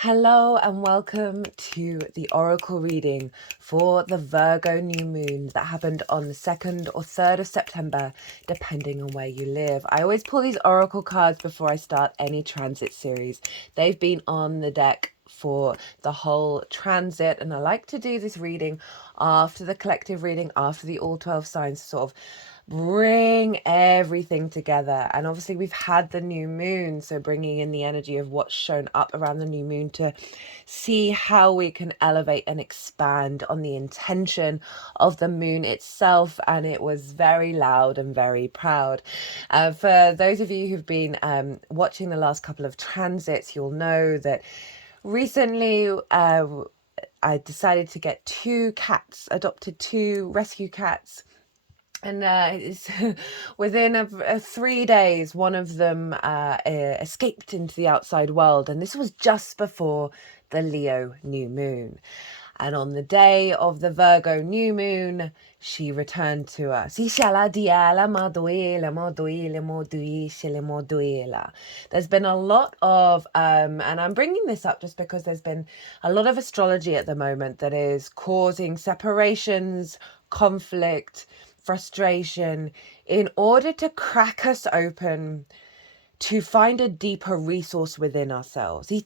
Hello and welcome to the Oracle reading for the Virgo new moon that happened on the 2nd or 3rd of September, depending on where you live. I always pull these Oracle cards before I start any transit series. They've been on the deck for the whole transit, and I like to do this reading after the collective reading, after the all 12 signs, sort of bring everything together. And obviously we've had the new moon, so bringing in the energy of what's shown up around the new moon to see how we can elevate and expand on the intention of the moon itself. And it was very loud and very proud. For those of you who've been watching the last couple of transits, you'll know that recently I decided to get adopted two rescue cats. And it's within 3 days, one of them escaped into the outside world. And this was just before the Leo new moon. And on the day of the Virgo new moon, she returned to us. There's been a lot of, and I'm bringing this up just because there's been a lot of astrology at the moment that is causing separations, conflict, frustration, in order to crack us open to find a deeper resource within ourselves. For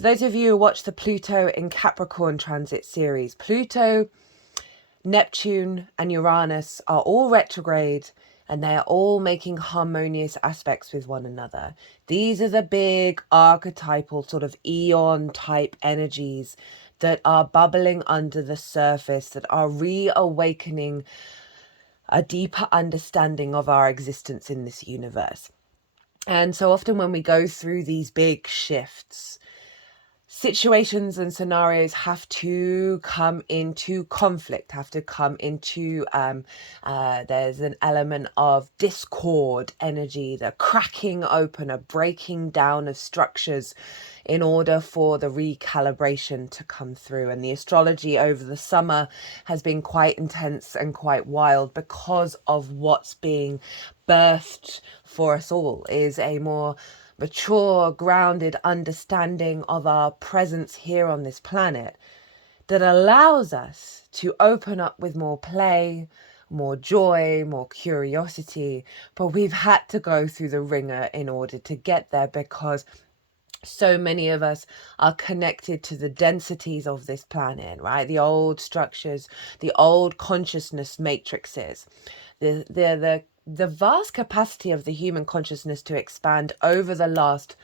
those of you who watch the Pluto in Capricorn transit series, Pluto, Neptune and Uranus are all retrograde, and they are all making harmonious aspects with one another. These are the big archetypal sort of eon type energies that are bubbling under the surface, that are reawakening a deeper understanding of our existence in this universe. And so often when we go through these big shifts, situations and scenarios have to come into conflict, have to come into, there's an element of discord energy, the cracking open, a breaking down of structures in order for the recalibration to come through. And the astrology over the summer has been quite intense and quite wild because of what's being birthed for us all is a more mature, grounded understanding of our presence here on this planet that allows us to open up with more play, more joy, more curiosity. But we've had to go through the ringer in order to get there, because so many of us are connected to the densities of this planet, right? The old structures, the old consciousness matrices, the vast capacity of the human consciousness to expand over the last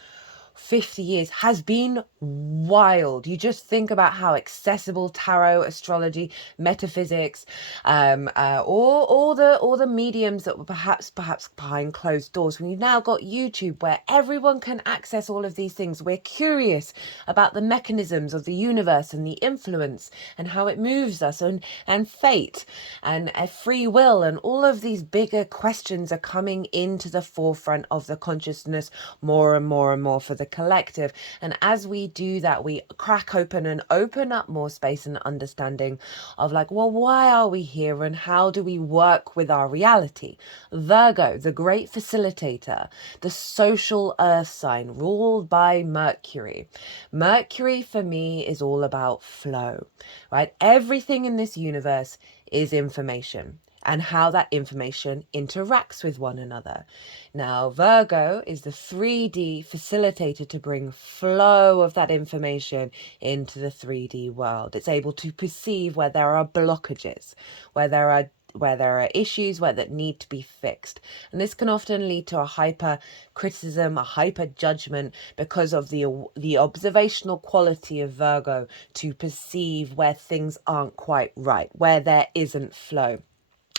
50 years has been wild. You just think about how accessible tarot, astrology, metaphysics, all the mediums that were perhaps behind closed doors. We've now got YouTube where everyone can access all of these things. We're curious about the mechanisms of the universe and the influence and how it moves us, and fate and free will, and all of these bigger questions are coming into the forefront of the consciousness more and more and more for the collective. And as we do that, we crack open and open up more space and understanding of like, well, why are we here and how do we work with our reality? Virgo, the great facilitator, the social earth sign ruled by Mercury. Mercury for me is all about flow, right? Everything in this universe is information, and how that information interacts with one another. Now, Virgo is the 3D facilitator to bring flow of that information into the 3D world. It's able to perceive where there are blockages, where there are issues that need to be fixed. And this can often lead to a hyper criticism, a hyper judgment, because of the observational quality of Virgo to perceive where things aren't quite right, where there isn't flow.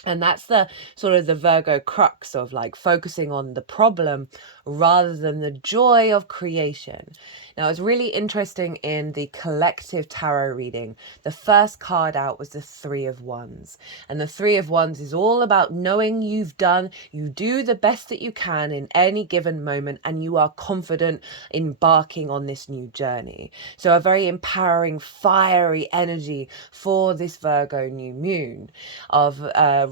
And that's the sort of the Virgo crux of like focusing on the problem rather than the joy of creation. Now, it's really interesting in the collective tarot reading. The first card out was the 3 of Wands. And the 3 of Wands is all about knowing you do the best that you can in any given moment, and you are confident embarking on this new journey. So a very empowering, fiery energy for this Virgo new moon of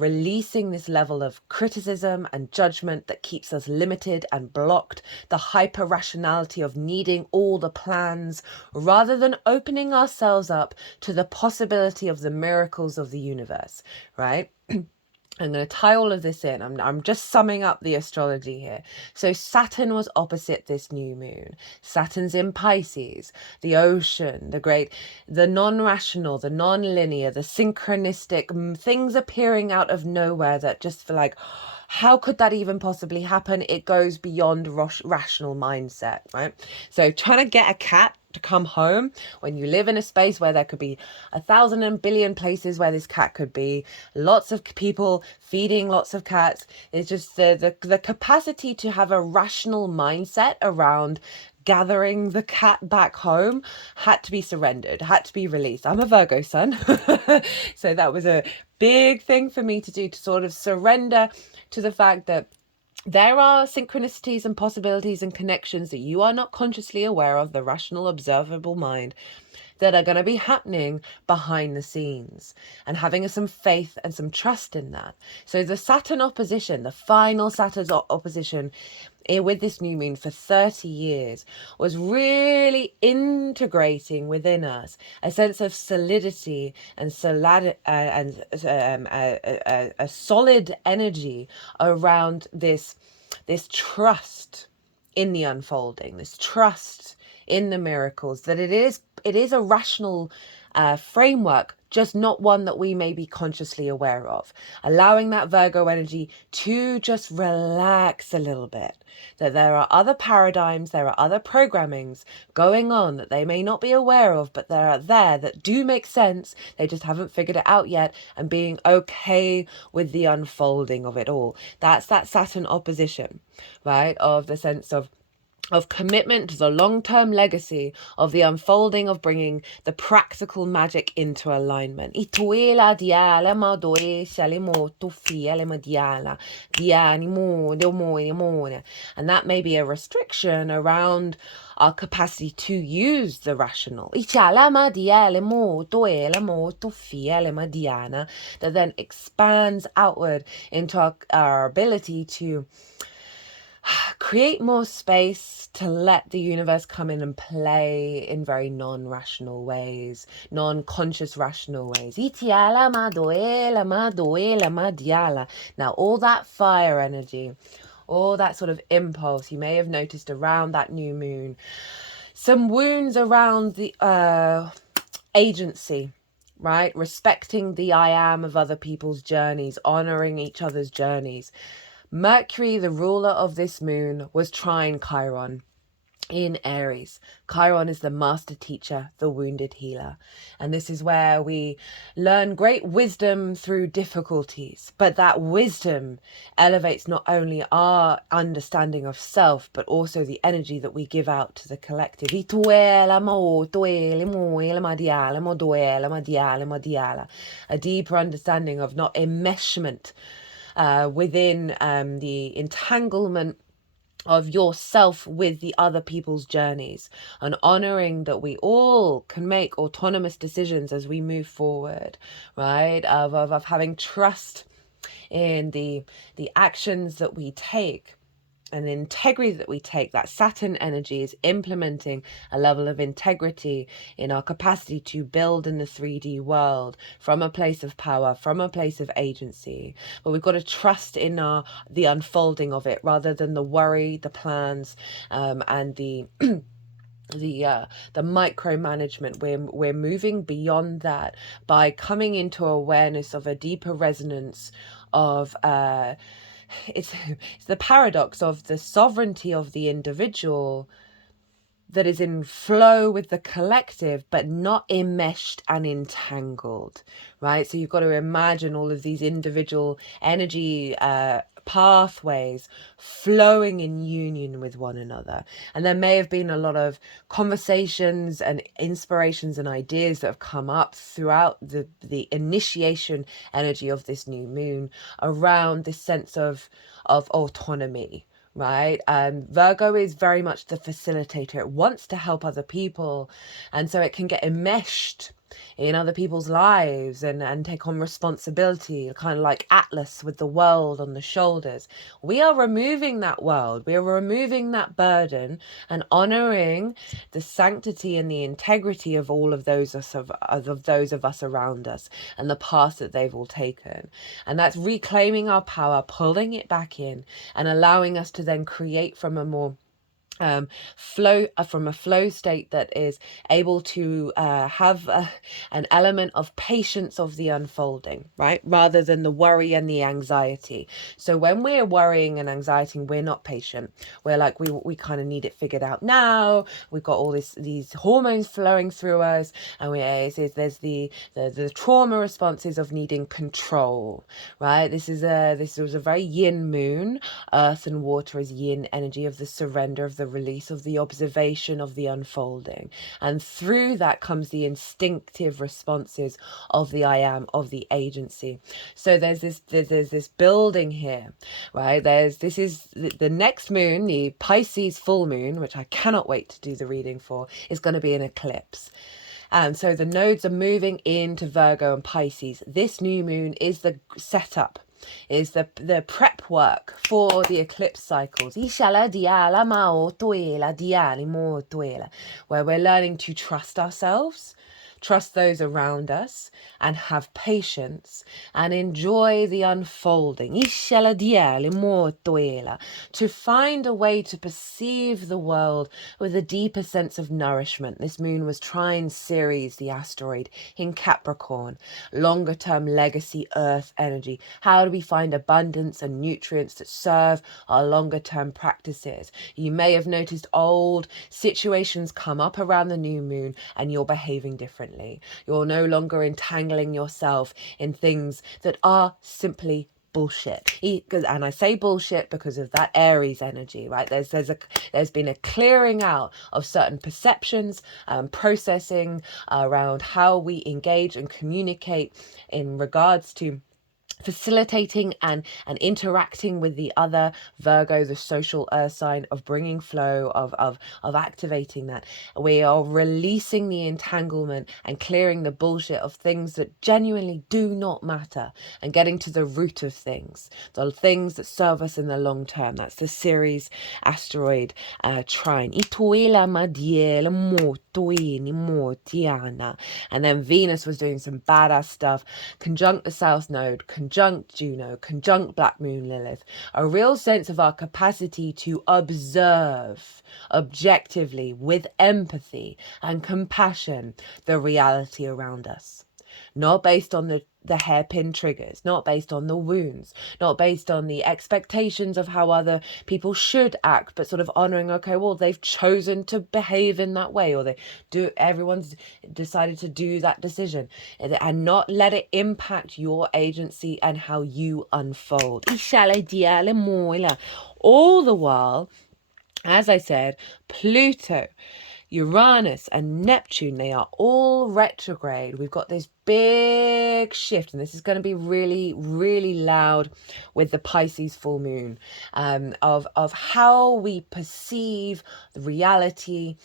releasing this level of criticism and judgment that keeps us limited and blocked, the hyper rationality of needing all the plans, rather than opening ourselves up to the possibility of the miracles of the universe, right? I'm going to tie all of this in. I'm just summing up the astrology here. So Saturn was opposite this new moon. Saturn's in Pisces, the ocean, the non-rational, the non-linear, the synchronistic, things appearing out of nowhere that just feel like, how could that even possibly happen? It goes beyond rational mindset, right? So trying to get a cat to come home when you live in a space where there could be 1,000 and billion places where this cat could be, lots of people feeding lots of cats. It's just the capacity to have a rational mindset around gathering the cat back home had to be surrendered, had to be released. I'm a Virgo sun. So that was a big thing for me to do, to sort of surrender to the fact that there are synchronicities and possibilities and connections that you are not consciously aware of, the rational, observable mind, that are going to be happening behind the scenes, and having some faith and some trust in that. So the Saturn opposition, the final Saturn's opposition with this new moon for 30 years was really integrating within us a sense of solidity and a solid energy around this trust in the unfolding, this trust in the miracles, that it is a rational framework, just not one that we may be consciously aware of. Allowing that Virgo energy to just relax a little bit, that there are other paradigms, there are other programmings going on that they may not be aware of, but they're there that do make sense. They just haven't figured it out yet, and being okay with the unfolding of it all. That's that Saturn opposition, right? Of the sense of commitment to the long-term legacy of the unfolding, of bringing the practical magic into alignment. And that may be a restriction around our capacity to use the rational, that then expands outward into our ability to create more space to let the universe come in and play in very non-rational ways, non-conscious rational ways. Now, all that fire energy, all that sort of impulse, you may have noticed around that new moon, some wounds around the agency, right? Respecting the I am of other people's journeys, honoring each other's journeys. Mercury, the ruler of this moon, was trine Chiron in Aries. Chiron is the master teacher, the wounded healer. And this is where we learn great wisdom through difficulties. But that wisdom elevates not only our understanding of self, but also the energy that we give out to the collective. A deeper understanding of not enmeshment within the entanglement of yourself with the other people's journeys, and honoring that we all can make autonomous decisions as we move forward, right? Of having trust in the actions that we take and the integrity that we take. That Saturn energy is implementing a level of integrity in our capacity to build in the 3D world from a place of power, from a place of agency. But we've got to trust in the unfolding of it, rather than the worry, the plans, and the micromanagement. We're moving beyond that by coming into awareness of a deeper resonance of it's the paradox of the sovereignty of the individual that is in flow with the collective, but not enmeshed and entangled, right? So you've got to imagine all of these individual energy pathways flowing in union with one another. And there may have been a lot of conversations and inspirations and ideas that have come up throughout the initiation energy of this new moon around this sense of autonomy, right? Virgo is very much the facilitator. It wants to help other people, and so it can get enmeshed in other people's lives and take on responsibility, kind of like Atlas with the world on the shoulders. We are removing that world. We are removing that burden and honoring the sanctity and the integrity of all of those of us around us and the path that they've all taken. And that's reclaiming our power, pulling it back in, and allowing us to then create from a more flow state that is able to have an element of patience of the unfolding, right, rather than the worry and the anxiety. So when we're worrying and anxiety, we're not patient. We're like, we kind of need it figured out now. We've got all these hormones flowing through us, and there's the trauma responses of needing control, right? This was a very yin moon. Earth and water is yin energy of the surrender, of the release, of the observation, of the unfolding. And through that comes the instinctive responses of the I am, of the agency. So there's this building here, right? This is the next moon, the Pisces full moon, which I cannot wait to do the reading for, is going to be an eclipse. And so the nodes are moving into Virgo and Pisces. This new moon is the setup, is the prep work for the eclipse cycles, where we're learning to trust ourselves, trust those around us, and have patience and enjoy the unfolding, to find a way to perceive the world with a deeper sense of nourishment. This moon was trine Ceres, the asteroid, in Capricorn, longer term legacy earth energy. How do we find abundance and nutrients that serve our longer term practices? You may have noticed old situations come up around the new moon and you're behaving differently. You're no longer entangling yourself in things that are simply bullshit. And I say bullshit because of that Aries energy, right? There's been a clearing out of certain perceptions, processing around how we engage and communicate in regards to facilitating and interacting with the other Virgo, the social earth sign, of bringing flow, of activating that. We are releasing the entanglement and clearing the bullshit of things that genuinely do not matter, and getting to the root of things, the things that serve us in the long term. That's the Ceres asteroid trine. And then Venus was doing some badass stuff, conjunct the South Node, conjunct Juno, conjunct Black Moon Lilith. A real sense of our capacity to observe objectively, with empathy and compassion, the reality around us. Not based on the hairpin triggers, not based on the wounds, not based on the expectations of how other people should act, but sort of honoring, okay, well, they've chosen to behave in that way, or everyone's decided to do that decision, and not let it impact your agency and how you unfold. All the while, as I said, Pluto, Uranus and Neptune, they are all retrograde. We've got this big shift, and this is going to be really, really loud with the Pisces full moon, of how we perceive the reality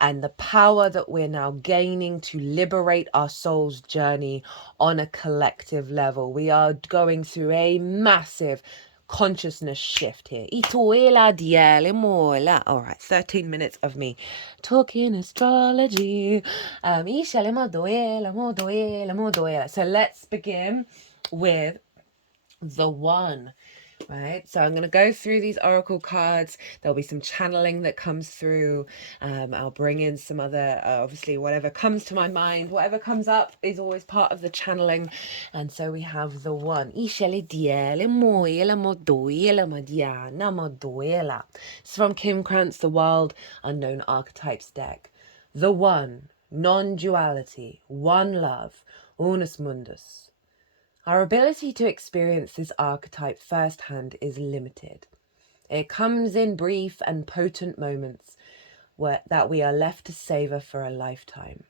and the power that we're now gaining to liberate our soul's journey on a collective level. We are going through a massive consciousness shift here. All right, 13 minutes of me talking astrology. So let's begin with the one. Right, so I'm going to go through these oracle cards. There'll be some channeling that comes through. I'll bring in some other, obviously, whatever comes to my mind, whatever comes up is always part of the channeling. And so we have the one. It's from Kim Krans, the Wild Unknown Archetypes deck. The one, non-duality, one love, unus mundus. Our ability to experience this archetype firsthand is limited. It comes in brief and potent moments that we are left to savor for a lifetime.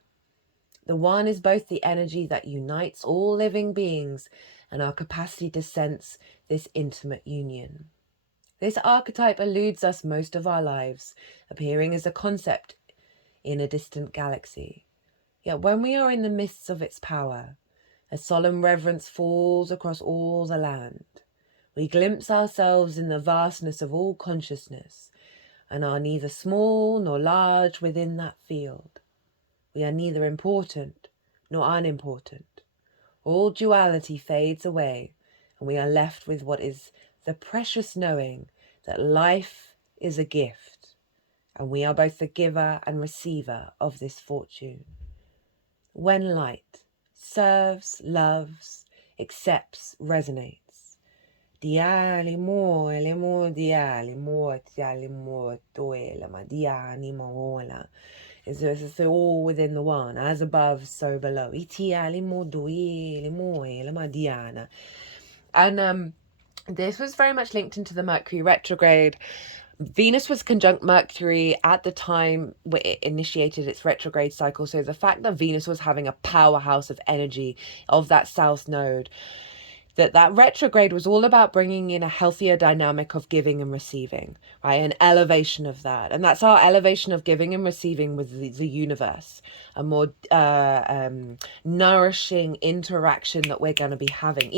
The one is both the energy that unites all living beings and our capacity to sense this intimate union. This archetype eludes us most of our lives, appearing as a concept in a distant galaxy. Yet when we are in the midst of its power, a solemn reverence falls across all the land. We glimpse ourselves in the vastness of all consciousness, and are neither small nor large within that field. We are neither important nor unimportant. All duality fades away, and we are left with what is the precious knowing that life is a gift, and we are both the giver and receiver of this fortune. When light serves, loves, accepts, resonates, dialimo, elemo, dialimo, dialimo, toelama, dianimo, it's all within the one, as above, so below. And this was very much linked into the Mercury retrograde. Venus was conjunct Mercury at the time where it initiated its retrograde cycle. So the fact that Venus was having a powerhouse of energy of that south node, that retrograde was all about bringing in a healthier dynamic of giving and receiving, right? An elevation of that. And that's our elevation of giving and receiving with the universe, a more nourishing interaction that we're going to be having.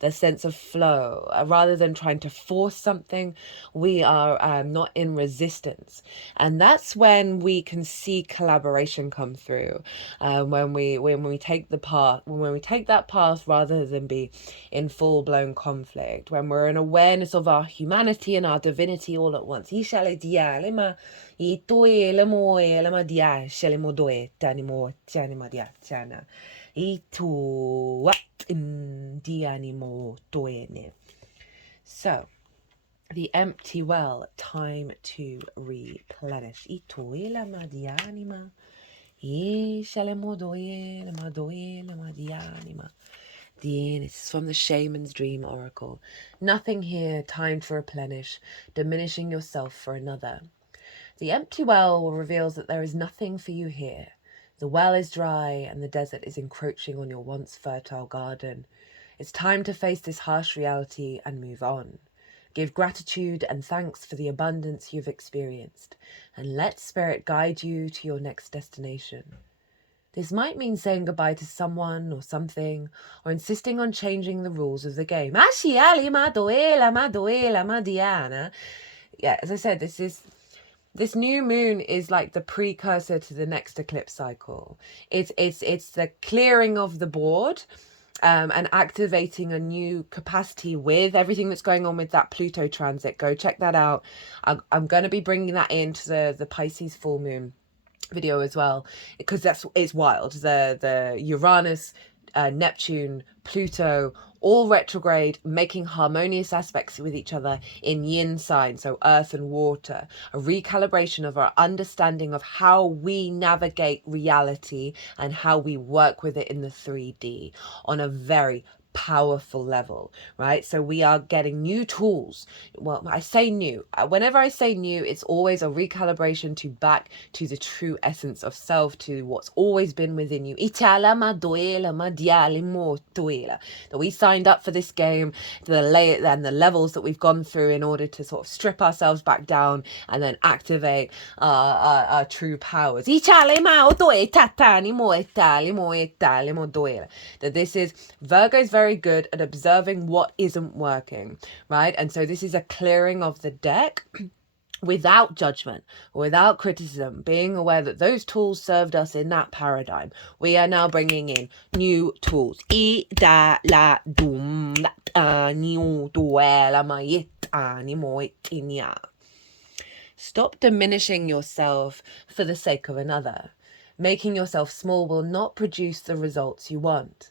The sense of flow. Rather than trying to force something, we are not in resistance. And that's when we can see collaboration come through. When we take that path rather than be in full-blown conflict, when we're in awareness of our humanity and our divinity all at once. So, the empty well, time to replenish. This is from the Shaman's Dream Oracle. Nothing here, time to replenish, diminishing yourself for another. The empty well reveals that there is nothing for you here. The well is dry and the desert is encroaching on your once fertile garden. It's time to face this harsh reality and move on. Give gratitude and thanks for the abundance you've experienced, and let Spirit guide you to your next destination. This might mean saying goodbye to someone or something, or insisting on changing the rules of the game. Yeah, as I said, this new moon is like the precursor to the next eclipse cycle. It's the clearing of the board. And activating a new capacity with everything that's going on with that Pluto transit. Go check that out. I'm going to be bringing that into the Pisces full moon video as well, because it's wild. The Uranus, Neptune, Pluto, all retrograde, making harmonious aspects with each other in yin signs, so earth and water. A recalibration of our understanding of how we navigate reality and how we work with it in the 3D on a very powerful level, right? So we are getting new tools. Well, I say new. Whenever I say new, it's always a recalibration to back to the true essence of self, to what's always been within you. That we signed up for this game, the levels that we've gone through in order to sort of strip ourselves back down and then activate our true powers. That this is Virgo's very good at observing what isn't working, right? And so this is a clearing of the deck without judgment, without criticism, being aware that those tools served us in that paradigm. We are now bringing in new tools. Stop diminishing yourself for the sake of another. Making yourself small will not produce the results you want.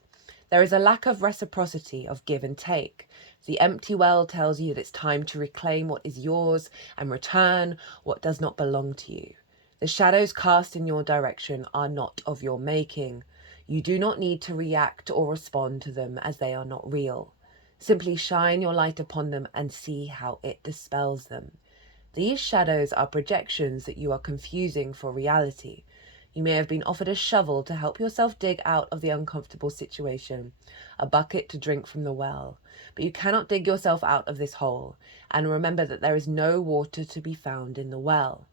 There is a lack of reciprocity, of give and take. The empty well tells you that it's time to reclaim what is yours and return what does not belong to you. The shadows cast in your direction are not of your making. You do not need to react or respond to them, as they are not real. Simply shine your light upon them and see how it dispels them. These shadows are projections that you are confusing for reality. You may have been offered a shovel to help yourself dig out of the uncomfortable situation, a bucket to drink from the well, but you cannot dig yourself out of this hole, and remember that there is no water to be found in the well.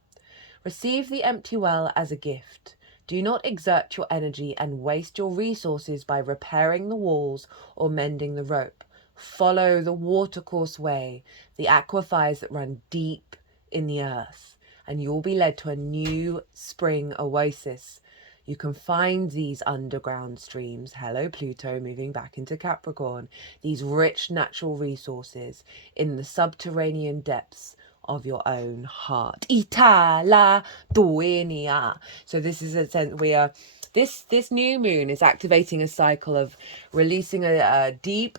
Receive the empty well as a gift. Do not exert your energy and waste your resources by repairing the walls or mending the rope. Follow the watercourse way, the aquifers that run deep in the earth, and you will be led to a new spring oasis. You can find these underground streams, hello Pluto moving back into Capricorn, these rich natural resources in the subterranean depths of your own heart. Itala duenia. So this is a sense we are. This new moon is activating a cycle of releasing a deep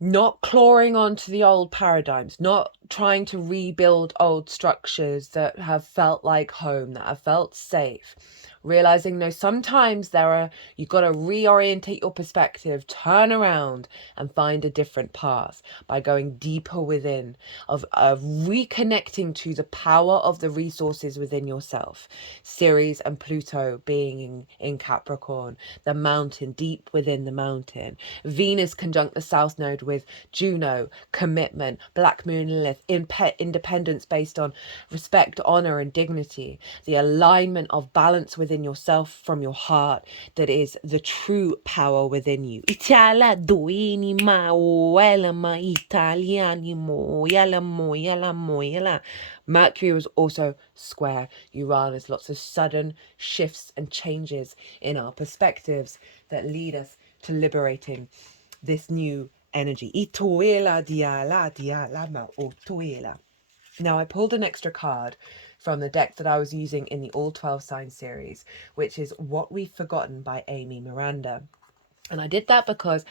not clawing onto the old paradigms, not trying to rebuild old structures that have felt like home, that have felt safe. Realizing, no, sometimes you've got to reorientate your perspective, turn around and find a different path by going deeper within, of reconnecting to the power of the resources within yourself. Ceres and Pluto being in Capricorn, the mountain, deep within the mountain. Venus conjunct the South Node with Juno, commitment, Black Moon Lilith, independence based on respect, honor and dignity, the alignment of balance within yourself from your heart that is the true power within you. Mercury was also square Uranus, lots of sudden shifts and changes in our perspectives that lead us to liberating this new energy. Now I pulled an extra card from the deck that I was using in the All 12 Sign series, which is What We've Forgotten by Amy Miranda. And I did that because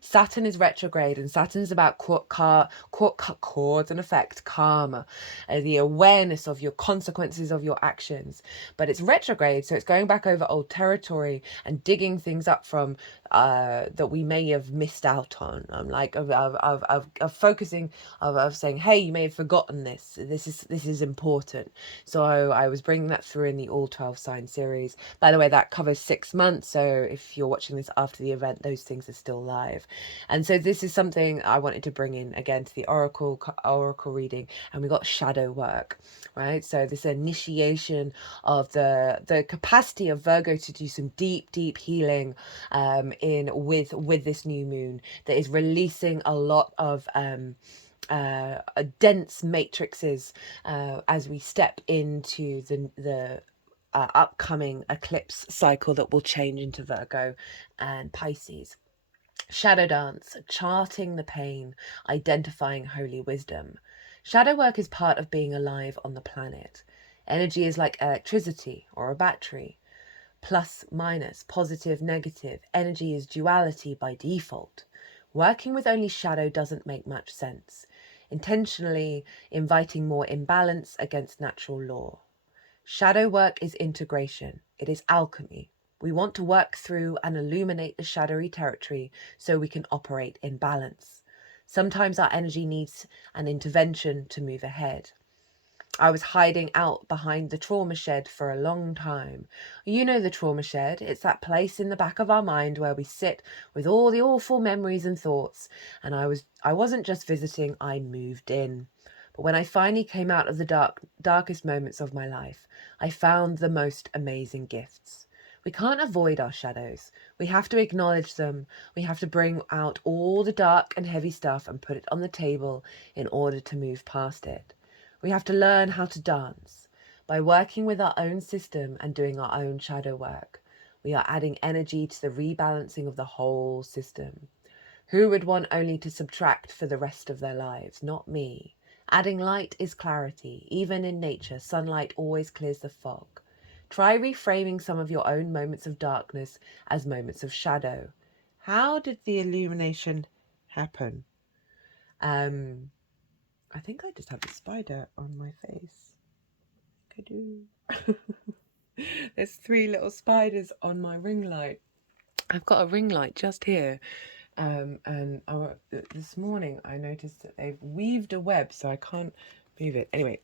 Saturn is retrograde, and Saturn's about cause and effect, karma, the awareness of your consequences of your actions. But it's retrograde, so it's going back over old territory and digging things up from that we may have missed out on. Of focusing, of saying, hey, you may have forgotten this. This is important. So I was bringing that through in the All 12 Sign series. By the way, that covers 6 months. So if you're watching this after the event, those things are still live. And so this is something I wanted to bring in again to the oracle reading, and we got shadow work, right? So this initiation of the capacity of Virgo to do some deep healing with this new moon that is releasing a lot of dense matrices as we step into the upcoming eclipse cycle that will change into Virgo and Pisces. Shadow dance, charting the pain, identifying holy wisdom. Shadow work is part of being alive on the planet. Energy is like electricity or a battery. Plus, minus, positive, negative. Energy is duality by default. Working with only shadow doesn't make much sense. Intentionally inviting more imbalance against natural law. Shadow work is integration. It is alchemy. We want to work through and illuminate the shadowy territory so we can operate in balance. Sometimes our energy needs an intervention to move ahead. I was hiding out behind the trauma shed for a long time. You know the trauma shed. It's that place in the back of our mind where we sit with all the awful memories and thoughts. And I wasn't just visiting, I moved in. But when I finally came out of the darkest moments of my life, I found the most amazing gifts. We can't avoid our shadows. We have to acknowledge them. We have to bring out all the dark and heavy stuff and put it on the table in order to move past it. We have to learn how to dance. By working with our own system and doing our own shadow work, we are adding energy to the rebalancing of the whole system. Who would want only to subtract for the rest of their lives? Not me. Adding light is clarity. Even in nature, sunlight always clears the fog. Try reframing some of your own moments of darkness as moments of shadow. How did the illumination happen? I think I just have a spider on my face. I do. There's 3 little spiders on my ring light. I've got a ring light just here. And this morning I noticed that they've weaved a web, so I can't move it. Anyway,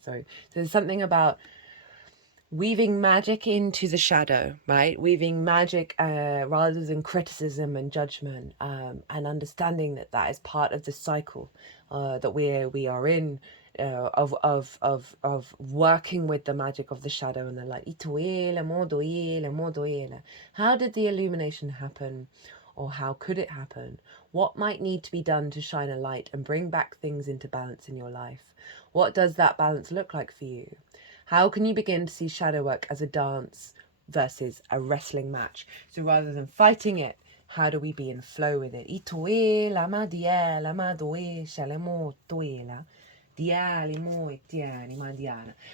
sorry. There's something about weaving magic into the shadow, right? Weaving magic rather than criticism and judgment, and understanding that that is part of the cycle that we are in, of working with the magic of the shadow and the light. How did the illumination happen, or how could it happen? What might need to be done to shine a light and bring back things into balance in your life? What does that balance look like for you? How can you begin to see shadow work as a dance versus a wrestling match? So rather than fighting it, how do we be in flow with it?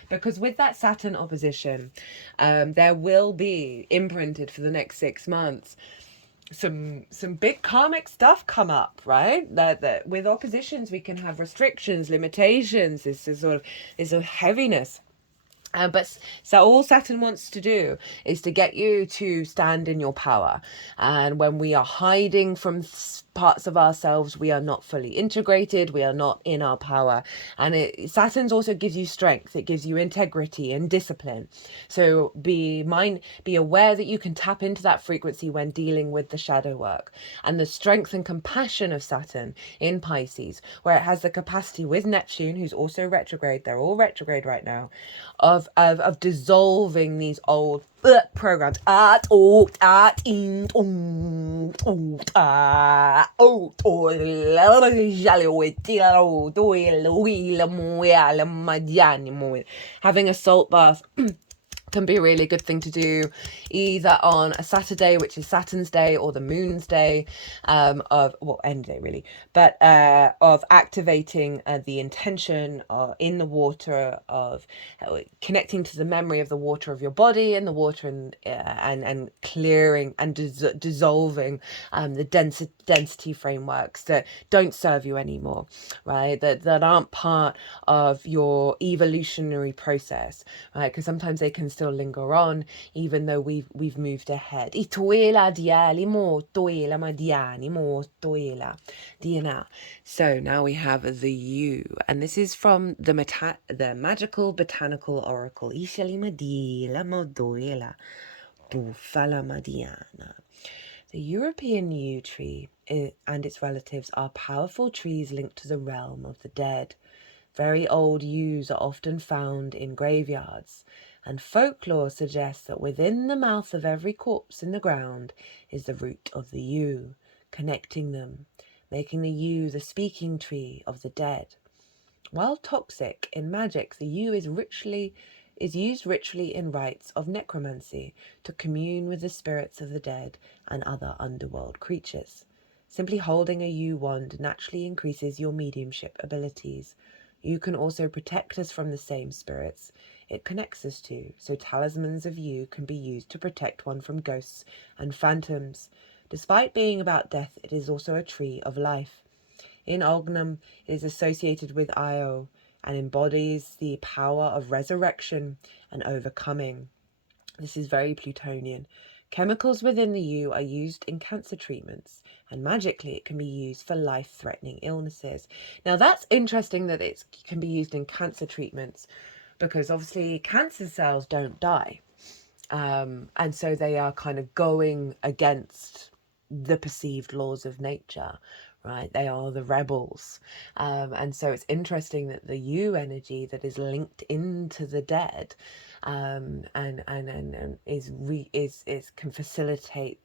Because with that Saturn opposition, there will be imprinted for the next 6 months some big karmic stuff come up, right? That with oppositions we can have restrictions, limitations. This is sort of heaviness. But so all Saturn wants to do is to get you to stand in your power. And when we are hiding from parts of ourselves, we are not fully integrated, we are not in our power. And Saturn's also gives you strength, it gives you integrity and discipline. So be aware that you can tap into that frequency when dealing with the shadow work. And the strength and compassion of Saturn in Pisces, where it has the capacity with Neptune, who's also retrograde, they're all retrograde right now, of dissolving these old programs. Having a salt bath can be a really good thing to do either on a Saturday, which is Saturn's day, or the moon's day, any day really, but of activating the intention in the water, of connecting to the memory of the water of your body and the water, and clearing and dissolving the density frameworks that don't serve you anymore, right? That aren't part of your evolutionary process, right? Because sometimes they can still linger on, even though we've moved ahead. So now we have the U, and this is from the Magical Botanical Oracle. The European yew tree and its relatives are powerful trees linked to the realm of the dead. Very old yews are often found in graveyards, and folklore suggests that within the mouth of every corpse in the ground is the root of the yew, connecting them, making the yew the speaking tree of the dead. While toxic in magic, the yew is used ritually in rites of necromancy to commune with the spirits of the dead and other underworld creatures. Simply holding a yew wand naturally increases your mediumship abilities. You can also protect us from the same spirits it connects us to, so talismans of yew can be used to protect one from ghosts and phantoms. Despite being about death, it is also a tree of life. In Ognum, it is associated with Io and embodies the power of resurrection and overcoming. This is very Plutonian. Chemicals within the yew are used in cancer treatments, and magically it can be used for life-threatening illnesses. Now that's interesting that it can be used in cancer treatments, because obviously cancer cells don't die. And so they are kind of going against the perceived laws of nature, right? They are the rebels. And so it's interesting that the yew energy that is linked into the dead and can facilitate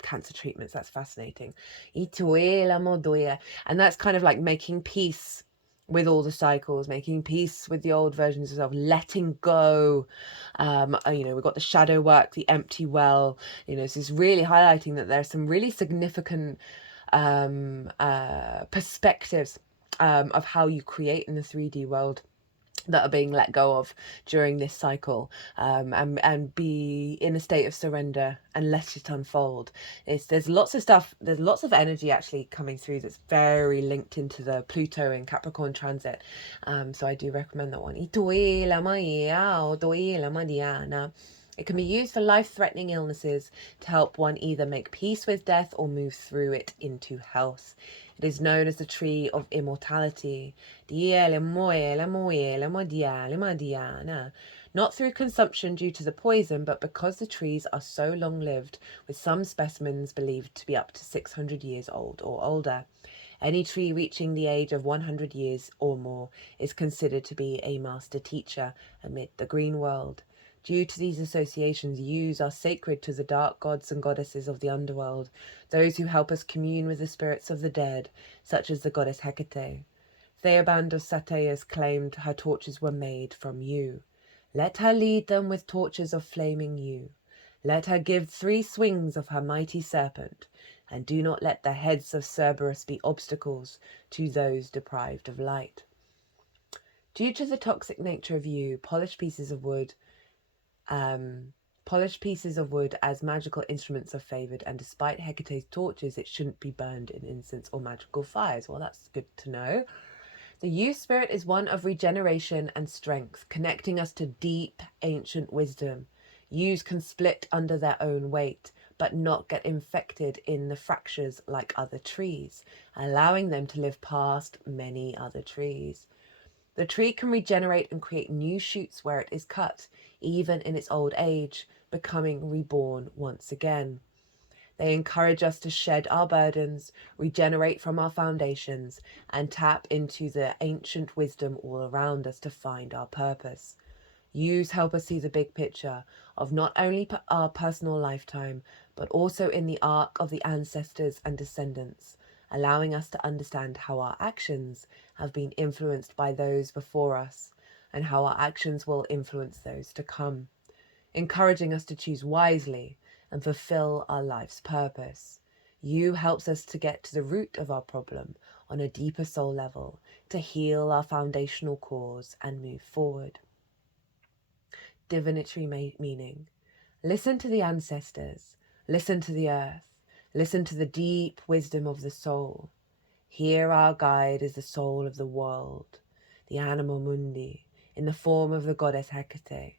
cancer treatments. That's fascinating. And that's kind of like making peace with all the cycles, making peace with the old versions of yourself, letting go. We've got the shadow work, the empty well. This is really highlighting that there's some really significant perspectives of how you create in the 3D world that are being let go of during this cycle, and be in a state of surrender and let it unfold. There's lots of stuff, there's lots of energy actually coming through that's very linked into the Pluto and Capricorn transit, so I do recommend that one. It can be used for life-threatening illnesses to help one either make peace with death or move through it into health. It is known as the tree of immortality. Not through consumption due to the poison, but because the trees are so long-lived, with some specimens believed to be up to 600 years old or older. Any tree reaching the age of 100 years or more is considered to be a master teacher amid the green world. Due to these associations, yews are sacred to the dark gods and goddesses of the underworld, those who help us commune with the spirits of the dead, such as the goddess Hecate. Theobald of Satyrs claimed her torches were made from yew. Let her lead them with torches of flaming yew. Let her give 3 swings of her mighty serpent, and do not let the heads of Cerberus be obstacles to those deprived of light. Due to the toxic nature of yew, polished pieces of wood as magical instruments are favoured, and despite Hecate's torches, it shouldn't be burned in incense or magical fires. Well, that's good to know. The yew spirit is one of regeneration and strength, connecting us to deep, ancient wisdom. Yews can split under their own weight, but not get infected in the fractures like other trees, allowing them to live past many other trees. The tree can regenerate and create new shoots where it is cut, even in its old age, becoming reborn once again. They encourage us to shed our burdens, regenerate from our foundations, and tap into the ancient wisdom all around us to find our purpose. Yews help us see the big picture of not only our personal lifetime, but also in the arc of the ancestors and descendants, allowing us to understand how our actions have been influenced by those before us, and how our actions will influence those to come, encouraging us to choose wisely and fulfill our life's purpose. Yew helps us to get to the root of our problem on a deeper soul level, to heal our foundational cause and move forward. Divinatory meaning. Listen to the ancestors, listen to the earth, listen to the deep wisdom of the soul. Here our guide is the soul of the world, the anima mundi, in the form of the goddess Hecate.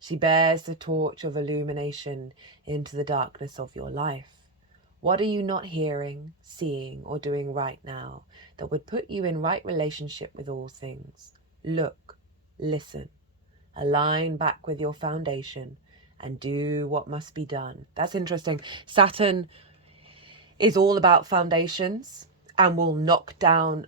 She bears the torch of illumination into the darkness of your life. What are you not hearing, seeing, or doing right now that would put you in right relationship with all things? Look, listen. Align back with your foundation and do what must be done. That's interesting. Saturn is all about foundations and will knock down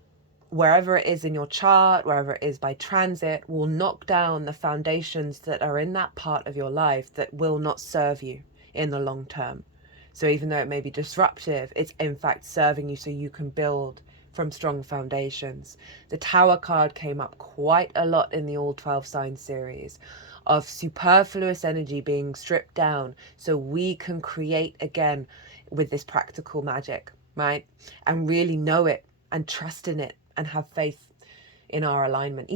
wherever it is in your chart, wherever it is by transit, will knock down the foundations that are in that part of your life that will not serve you in the long term. So even though it may be disruptive, it's in fact serving you so you can build from strong foundations. The Tower card came up quite a lot in the All 12 Signs series of superfluous energy being stripped down so we can create again with this practical magic, right? And really know it and trust in it and have faith in our alignment.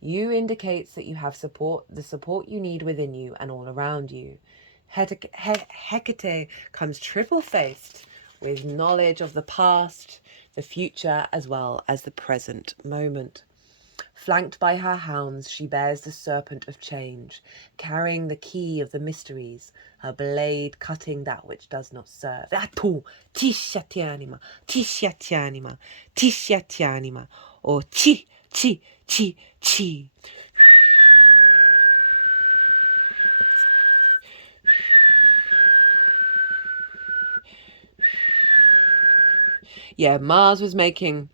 You indicates that you have support, the support you need within you and all around you. Hecate comes triple-faced with knowledge of the past, the future, as well as the present moment. Flanked by her hounds, she bears the serpent of change, carrying the key of the mysteries, her blade cutting that which does not serve. Tisciatianima, tisciatianima, tisciatianima, or chi, chi, chi, chi. Yeah, Mars was making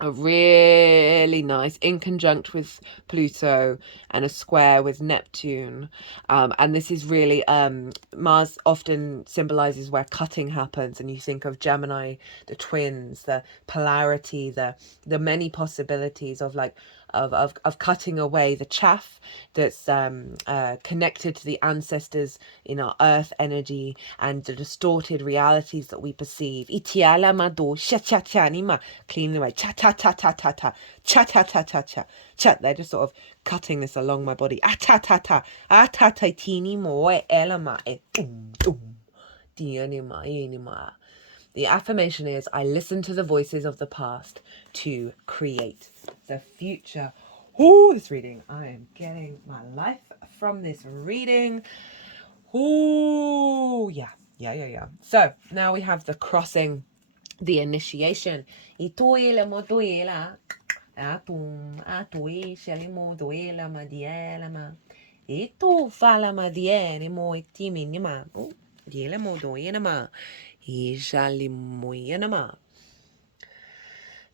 a really nice in conjunct with Pluto and a square with Neptune, and this is really Mars often symbolizes where cutting happens, and you think of Gemini, the twins, the polarity, the many possibilities of like of cutting away the chaff that's connected to the ancestors in our earth energy and the distorted realities that we perceive. Clean away. Cha ta ta ta ta ta. Cha ta ta ta cha. Cha. They're just sort of cutting this along my body. Ah ta ta ta. Ah ta ta tini mo elama e dum dum. The affirmation is, I listen to the voices of the past to create the future. Oh, this reading, I am getting my life from this reading. Ooh, yeah. So now we have the crossing, the initiation. Ituila motuila. Atum, atui, shalimo, duela, madiela, ma. Itu fala madiene, mo itiminima. Oh, diela mo doyenama. Ijalimuyenama.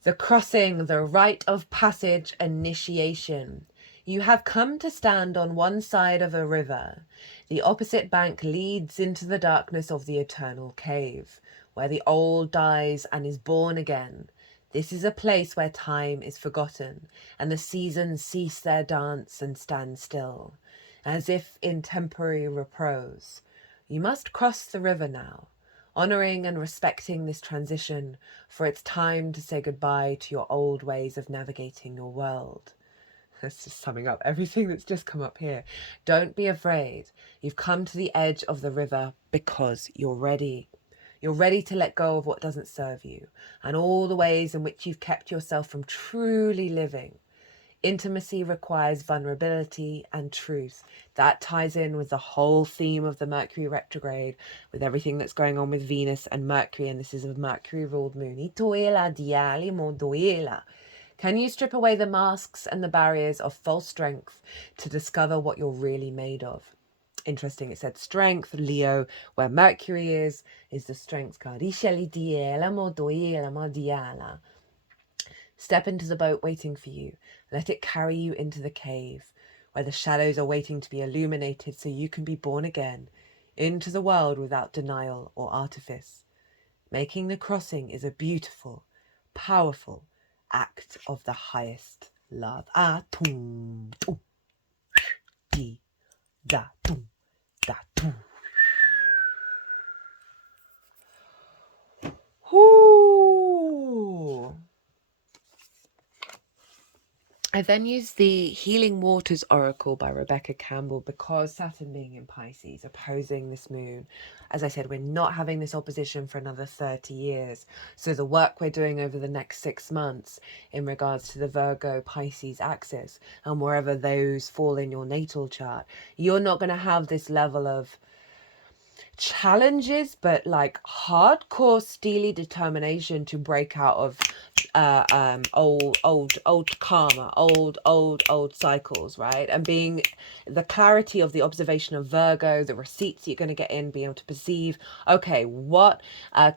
The crossing, the rite of passage, initiation. You have come to stand on one side of a river. The opposite bank leads into the darkness of the eternal cave, where the old dies and is born again. This is a place where time is forgotten, and the seasons cease their dance and stand still, as if in temporary repose. You must cross the river now, honouring and respecting this transition, for it's time to say goodbye to your old ways of navigating your world. That's just summing up everything that's just come up here. Don't be afraid. You've come to the edge of the river because you're ready. You're ready to let go of what doesn't serve you and all the ways in which you've kept yourself from truly living. Intimacy requires vulnerability and truth. That ties in with the whole theme of the Mercury retrograde, with everything that's going on with Venus and Mercury, and this is a Mercury-ruled moon. Can you strip away the masks and the barriers of false strength to discover what you're really made of? Interesting, it said strength, Leo, where Mercury is the strength card. Step into the boat waiting for you. Let it carry you into the cave, where the shadows are waiting to be illuminated so you can be born again, into the world without denial or artifice. Making the crossing is a beautiful, powerful act of the highest love. Ooh. I then used the Healing Waters Oracle by Rebecca Campbell because Saturn being in Pisces, opposing this moon. As I said, we're not having this opposition for another 30 years. So the work we're doing over the next 6 months in regards to the Virgo Pisces axis and wherever those fall in your natal chart, you're not going to have this level of challenges, but like hardcore steely determination to break out of old karma, old cycles, right? And being the clarity of the observation of Virgo, the receipts you're going to get in, being able to perceive, okay, what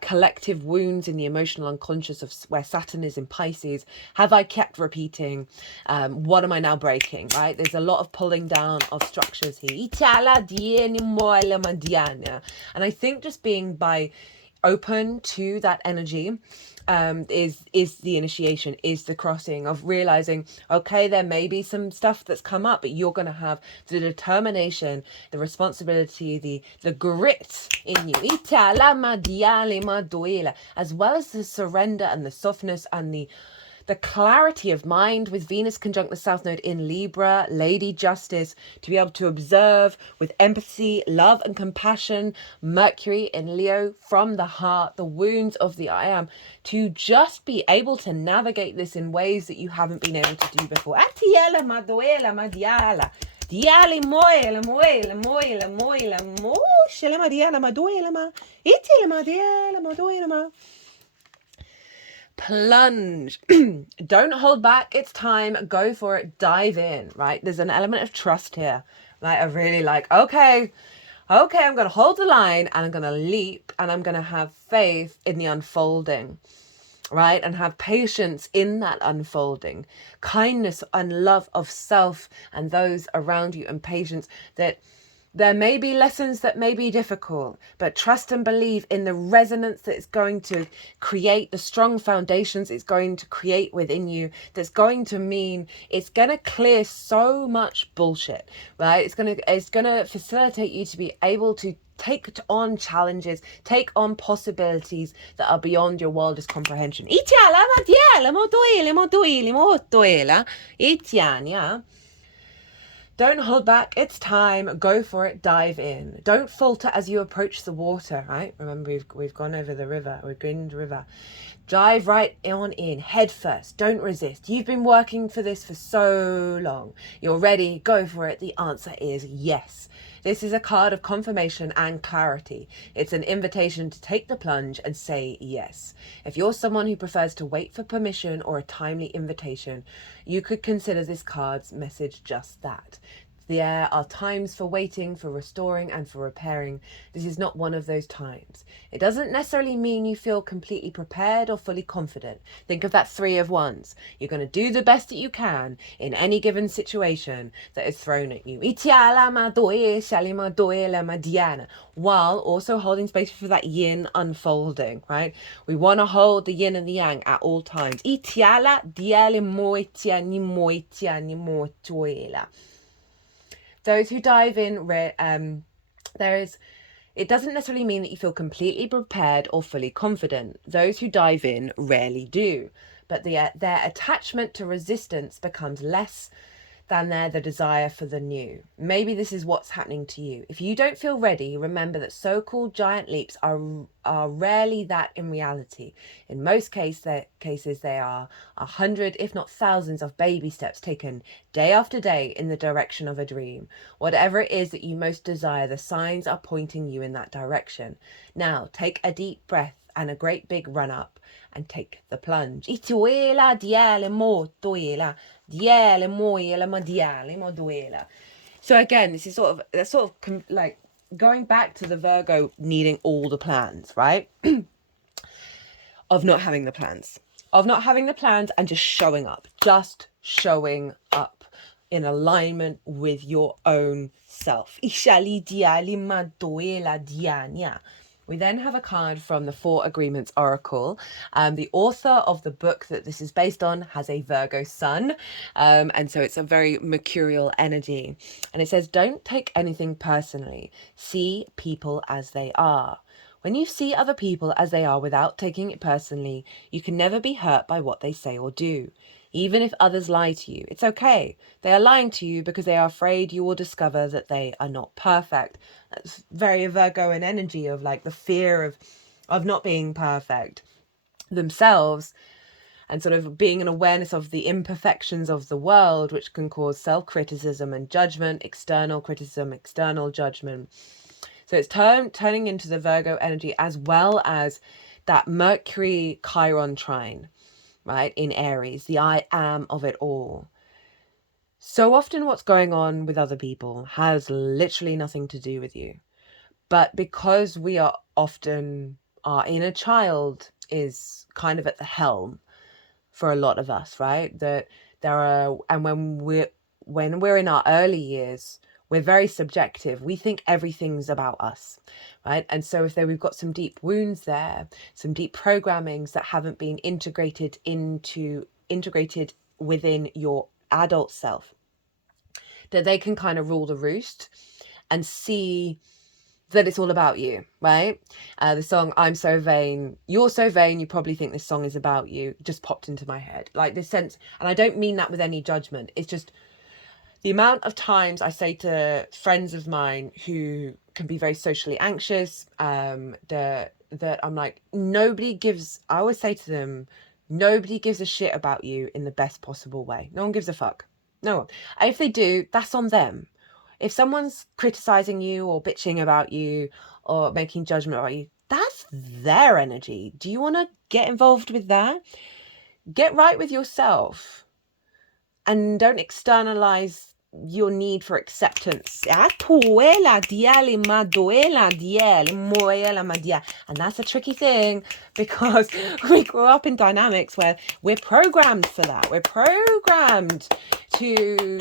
collective wounds in the emotional unconscious of where Saturn is in Pisces have I kept repeating? What am I now breaking, right? There's a lot of pulling down of structures here. And I think just being open to that energy is the initiation, is the crossing of realizing, okay, there may be some stuff that's come up, but you're going to have the determination, the responsibility, the grit in you, as well as the surrender and the softness and the clarity of mind with Venus conjunct the South Node in Libra, Lady Justice, to be able to observe with empathy, love and compassion, Mercury in Leo, from the heart, the wounds of the I am, to just be able to navigate this in ways that you haven't been able to do before. Plunge. Don't hold back. It's time. Go for it. Dive in, right? There's an element of trust here. Like, I really like, okay, I'm going to hold the line and I'm going to leap and I'm going to have faith in the unfolding, right? And have patience in that unfolding. Kindness and love of self and those around you, and patience that there may be lessons that may be difficult, but trust and believe in the resonance that it's going to create, the strong foundations it's going to create within you, that's going to mean it's going to clear so much bullshit, right? It's going to facilitate you to be able to take on challenges, take on possibilities that are beyond your wildest comprehension. Don't hold back. It's time. Go for it. Dive in. Don't falter as you approach the water, right? Remember, we've gone over the river. We've been the river. Dive right on in, head first. Don't resist. You've been working for this for so long. You're ready. Go for it. The answer is yes. This is a card of confirmation and clarity. It's an invitation to take the plunge and say yes. If you're someone who prefers to wait for permission or a timely invitation, you could consider this card's message just that. There are times for waiting, for restoring, and for repairing. This is not one of those times. It doesn't necessarily mean you feel completely prepared or fully confident. Think of that 3 of Wands. You're going to do the best that you can in any given situation that is thrown at you. While also holding space for that yin unfolding, right? We want to hold the yin and the yang at all times. Those who dive in, it doesn't necessarily mean that you feel completely prepared or fully confident. Those who dive in rarely do, but their attachment to resistance becomes less than the desire for the new. Maybe this is what's happening to you. If you don't feel ready, remember that so-called giant leaps are rarely that in reality. In most cases, they are 100, if not thousands, of baby steps taken day after day in the direction of a dream. Whatever it is that you most desire, the signs are pointing you in that direction. Now, take a deep breath and a great big run up and take the plunge. So again, this is sort of like going back to the Virgo needing all the plans, right? of not having the plans and just showing up in alignment with your own self. We then have a card from the 4 Agreements Oracle. The author of the book that this is based on has a Virgo sun. And so it's a very mercurial energy. And it says, don't take anything personally. See people as they are. When you see other people as they are without taking it personally, you can never be hurt by what they say or do. Even if others lie to you, it's okay. They are lying to you because they are afraid you will discover that they are not perfect. That's very Virgoan energy of like the fear of not being perfect themselves, and sort of being an awareness of the imperfections of the world, which can cause self-criticism and judgment, external criticism, external judgment. So it's turning into the Virgo energy, as well as that Mercury Chiron trine, right, in Aries, the I am of it all. So often what's going on with other people has literally nothing to do with you. But because we are often, our inner child is kind of at the helm for a lot of us, right? That there are, and when we're in our early years, we're very subjective. We think everything's about us, right? And so if we've got some deep wounds there, some deep programmings that haven't been integrated within your adult self, that they can kind of rule the roost and see that it's all about you, right? The song, I'm so vain, you're so vain, you probably think this song is about you, just popped into my head. Like this sense, and I don't mean that with any judgment. It's just the amount of times I say to friends of mine who can be very socially anxious, that I'm like, I always say to them, nobody gives a shit about you in the best possible way. No one gives a fuck. No one. And if they do, that's on them. If someone's criticizing you or bitching about you or making judgment about you, that's their energy. Do you want to get involved with that? Get right with yourself and don't externalize your need for acceptance. And that's a tricky thing, because we grew up in dynamics where we're programmed for that. We're programmed to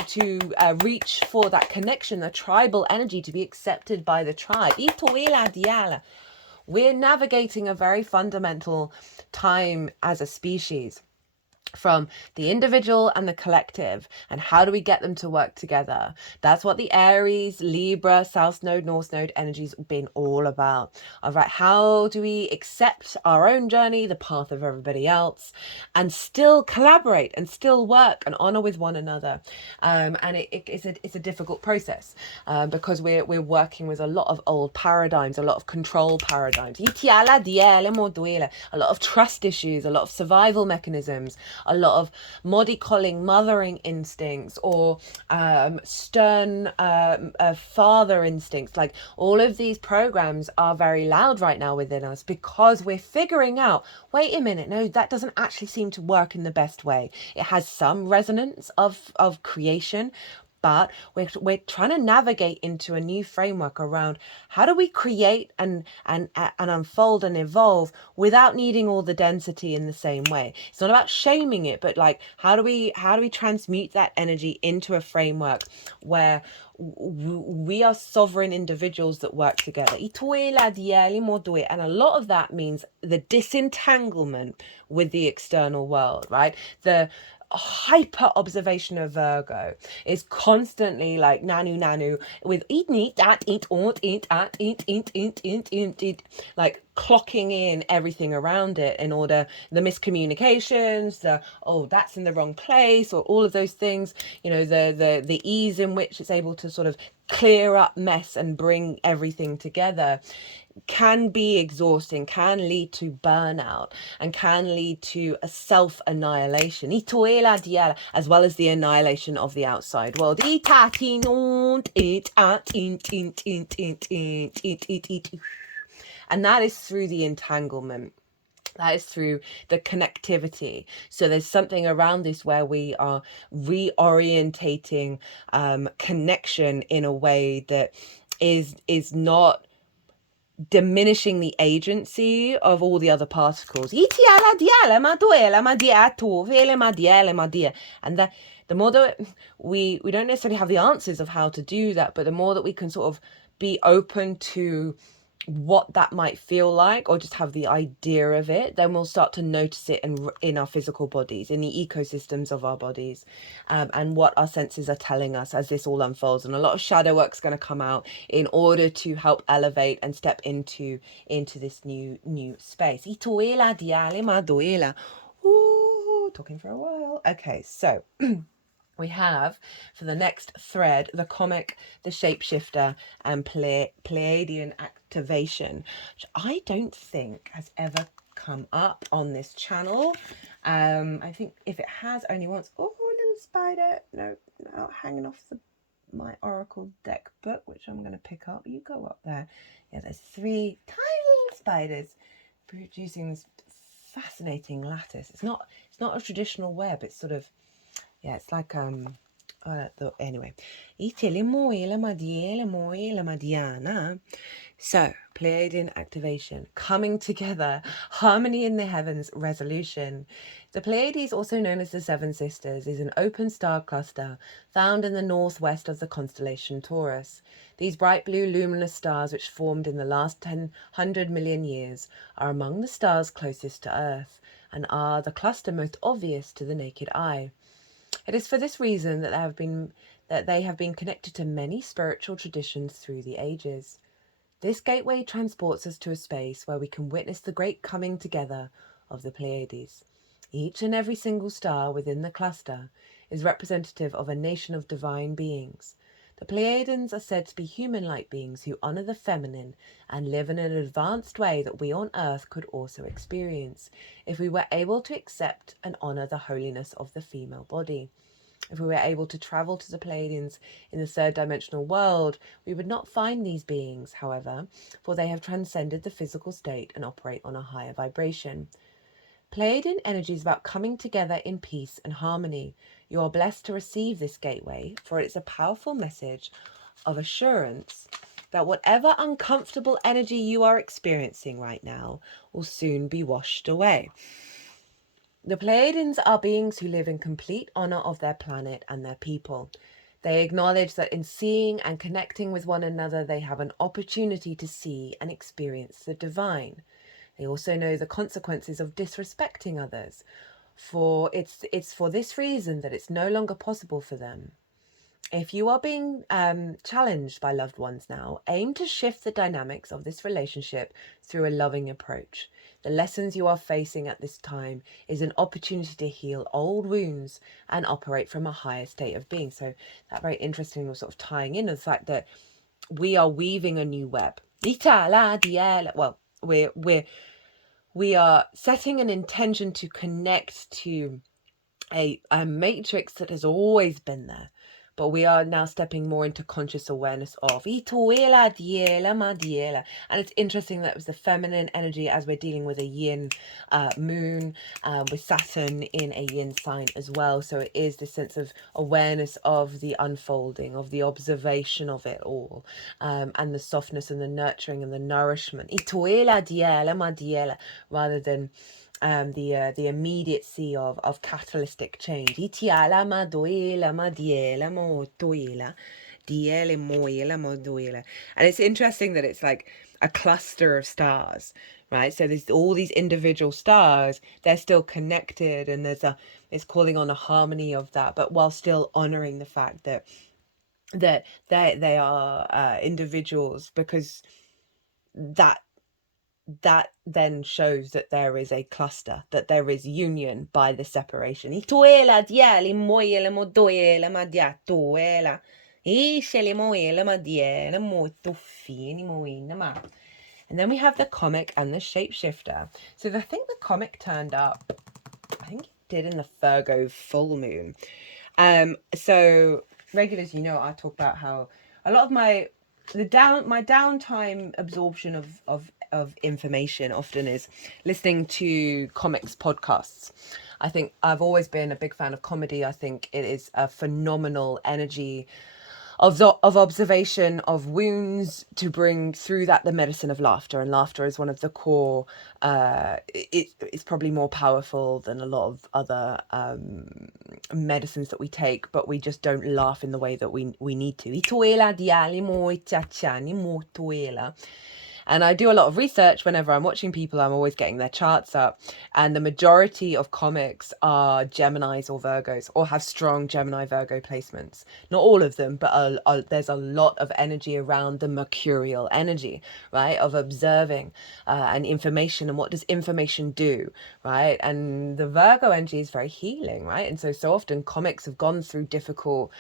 reach for that connection, the tribal energy, to be accepted by the tribe. We're navigating a very fundamental time as a species from the individual and the collective, and how do we get them to work together. That's what the Aries, Libra, South Node, North Node energy's been all about. All right, how do we accept our own journey, the path of everybody else, and still collaborate and still work and honor with one another. And it's a difficult process because we're working with a lot of old paradigms, a lot of control paradigms, a lot of trust issues, a lot of survival mechanisms, a lot of mollycoddling, mothering instincts, or stern father instincts. Like, all of these programs are very loud right now within us because we're figuring out, wait a minute, no, that doesn't actually seem to work in the best way. It has some resonance of creation, but we're trying to navigate into a new framework around how do we create and unfold and evolve without needing all the density in the same way. It's not about shaming it, but like, how do we transmute that energy into a framework where we are sovereign individuals that work together. And a lot of that means the disentanglement with the external world, right? The hyper observation of Virgo is constantly like nanu with eat at eat ought eat at eat, like clocking in everything around it in order, the miscommunications, the that's in the wrong place, or all of those things, you know, the ease in which it's able to sort of clear up mess and bring everything together can be exhausting, can lead to burnout, and can lead to a self-annihilation, as well as the annihilation of the outside world. And that is through the entanglement. That is through the connectivity. So there's something around this where we are reorientating connection in a way that is not diminishing the agency of all the other particles. And that the more that we don't necessarily have the answers of how to do that, but the more that we can sort of be open to what that might feel like, or just have the idea of it, then we'll start to notice it in our physical bodies, in the ecosystems of our bodies, and what our senses are telling us as this all unfolds. And a lot of shadow work's going to come out in order to help elevate and step into this new space. Ooh, talking for a while. Okay, so we have, for the next thread, the comic, the shapeshifter, and Pleiadian activation, which I don't think has ever come up on this channel. I think if it has, only once. Oh, little spider. No, not hanging off my Oracle deck book, which I'm going to pick up. You go up there. Yeah, there's 3 tiny little spiders producing this fascinating lattice. It's not a traditional web. It's sort of, yeah, it's like anyway. So, Pleiadian activation, coming together, harmony in the heavens, resolution. The Pleiades, also known as the Seven Sisters, is an open star cluster found in the northwest of the constellation Taurus. These bright blue luminous stars, which formed in the last 100 million years, are among the stars closest to Earth and are the cluster most obvious to the naked eye. It is for this reason that they have been connected to many spiritual traditions through the ages. This gateway transports us to a space where we can witness the great coming together of the Pleiades. Each and every single star within the cluster is representative of a nation of divine beings. The Pleiadians are said to be human-like beings who honor the feminine and live in an advanced way that we on Earth could also experience if we were able to accept and honor the holiness of the female body. If we were able to travel to the Pleiadians in the third dimensional world, we would not find these beings, however, for they have transcended the physical state and operate on a higher vibration. Pleiadian energy is about coming together in peace and harmony. You are blessed to receive this gateway, for it's a powerful message of assurance that whatever uncomfortable energy you are experiencing right now will soon be washed away. The Pleiadians are beings who live in complete honor of their planet and their people. They acknowledge that in seeing and connecting with one another, they have an opportunity to see and experience the divine. They also know the consequences of disrespecting others, For it's for this reason that it's no longer possible for them. If you are being challenged by loved ones now, aim to shift the dynamics of this relationship through a loving approach. The lessons you are facing at this time is an opportunity to heal old wounds and operate from a higher state of being. So that very interesting was sort of tying in the fact that we are weaving a new web. Well, we are setting an intention to connect to a matrix that has always been there, but we are now stepping more into conscious awareness of. And it's interesting that it was the feminine energy as we're dealing with a yin moon with Saturn in a yin sign as well. So it is this sense of awareness of the unfolding, of the observation of it all, and the softness and the nurturing and the nourishment, rather than the immediacy of catalytic change. And it's interesting that it's like a cluster of stars, right? So there's all these individual stars, they're still connected, and it's calling on a harmony of that, but while still honoring the fact that they are individuals, because that then shows that there is a cluster, that there is union by the separation. And then we have the comic and the shapeshifter. So I think the comic turned up, I think it did in the Virgo full moon. So regulars, you know, I talk about how a lot of my downtime absorption of information often is listening to comics podcasts. I think I've always been a big fan of comedy. I think it is a phenomenal energy of observation of wounds to bring through that the medicine of laughter. And laughter is one of the core, it's probably more powerful than a lot of other medicines that we take, but we just don't laugh in the way that we need to. And I do a lot of research whenever I'm watching people. I'm always getting their charts up, and the majority of comics are Geminis or Virgos, or have strong Gemini Virgo placements. Not all of them, but there's a lot of energy around the mercurial energy, right, of observing and information. And what does information do, right? And the Virgo energy is very healing, right? And so often comics have gone through difficult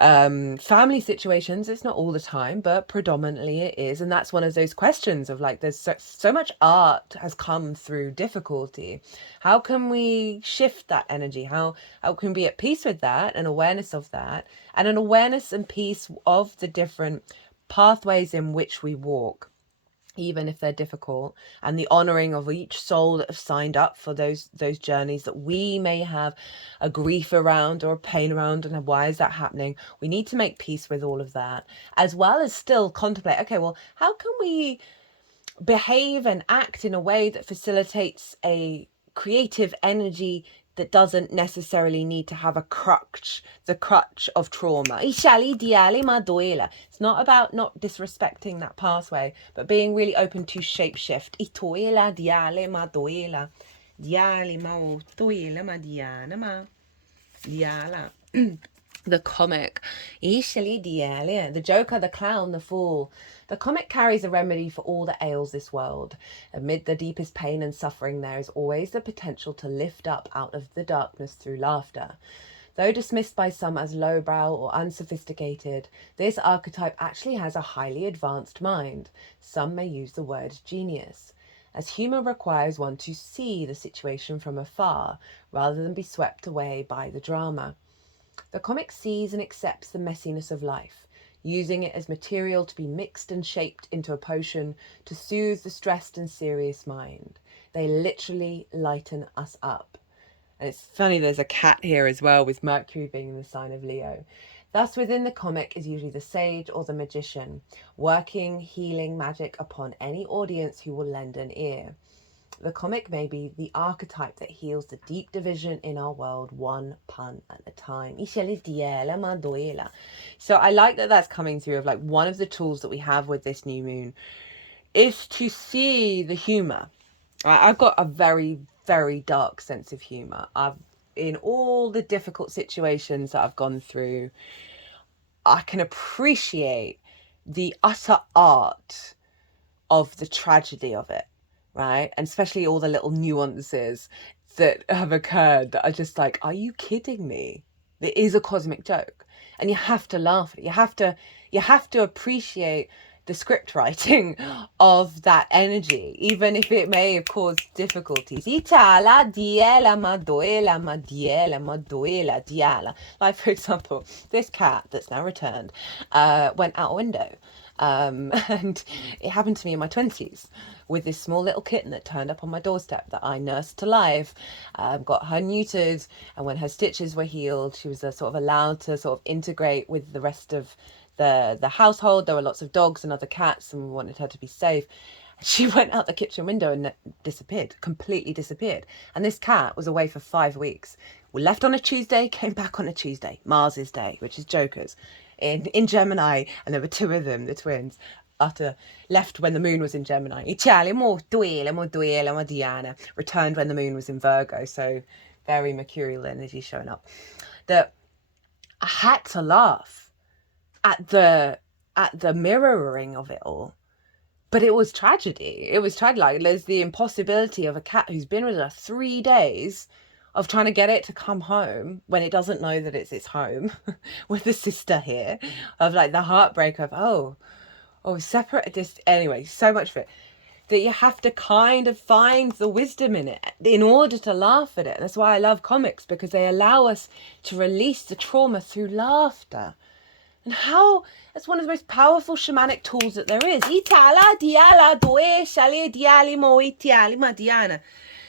family situations. It's not all the time, but predominantly it is. And that's one of those questions of like, there's so much art has come through difficulty. How can we shift that energy? How can we be at peace with that, and awareness of that, and an awareness and peace of the different pathways in which we walk, even if they're difficult, and the honoring of each soul that have signed up for those journeys that we may have a grief around or a pain around, and why is that happening? We need to make peace with all of that, as well as still contemplate, okay, well, how can we behave and act in a way that facilitates a creative energy that doesn't necessarily need to have the crutch of trauma. It's not about not disrespecting that pathway, but being really open to shapeshift. The comic, the Joker, the clown, the fool. The comic carries a remedy for all that ails this world. Amid the deepest pain and suffering, there is always the potential to lift up out of the darkness through laughter. Though dismissed by some as lowbrow or unsophisticated, this archetype actually has a highly advanced mind. Some may use the word genius, as humour requires one to see the situation from afar, rather than be swept away by the drama. The comic sees and accepts the messiness of life, using it as material to be mixed and shaped into a potion to soothe the stressed and serious mind. They literally lighten us up. And it's funny, there's a cat here as well, with Mercury being in the sign of Leo. Thus, within the comic is usually the sage or the magician, working healing magic upon any audience who will lend an ear. The comic may be the archetype that heals the deep division in our world, one pun at a time. So I like that that's coming through, of like, one of the tools that we have with this new moon is to see the humour. I've got a very, very dark sense of humor. In all the difficult situations that I've gone through, I can appreciate the utter art of the tragedy of it, right? And especially all the little nuances that have occurred that are just like, are you kidding me? It is a cosmic joke, and you have to laugh at it. You have to appreciate the script writing of that energy, even if it may have caused difficulties. Like, for example, this cat that's now returned went out a window. And it happened to me in my 20s with this small little kitten that turned up on my doorstep that I nursed to life, got her neutered, and when her stitches were healed, she was sort of allowed to sort of integrate with the rest of the household. There were lots of dogs and other cats, and we wanted her to be safe. She went out the kitchen window and disappeared, completely disappeared. And this cat was away for 5 weeks. We left on a Tuesday, came back on a Tuesday, Mars's Day, which is Joker's, in Gemini, and there were 2 of them, the twins, left when the moon was in Gemini. Returned when the moon was in Virgo, so very mercurial energy showing up. That I had to laugh at the mirroring of it all. But it was tragedy. It was tragic. Like, there's the impossibility of a cat who's been with us 3 days of trying to get it to come home when it doesn't know that it's its home with the sister here, of like the heartbreak of, oh, separate this. Anyway, so much of it that you have to kind of find the wisdom in it in order to laugh at it. And that's why I love comics, because they allow us to release the trauma through laughter. And how that's one of the most powerful shamanic tools that there is.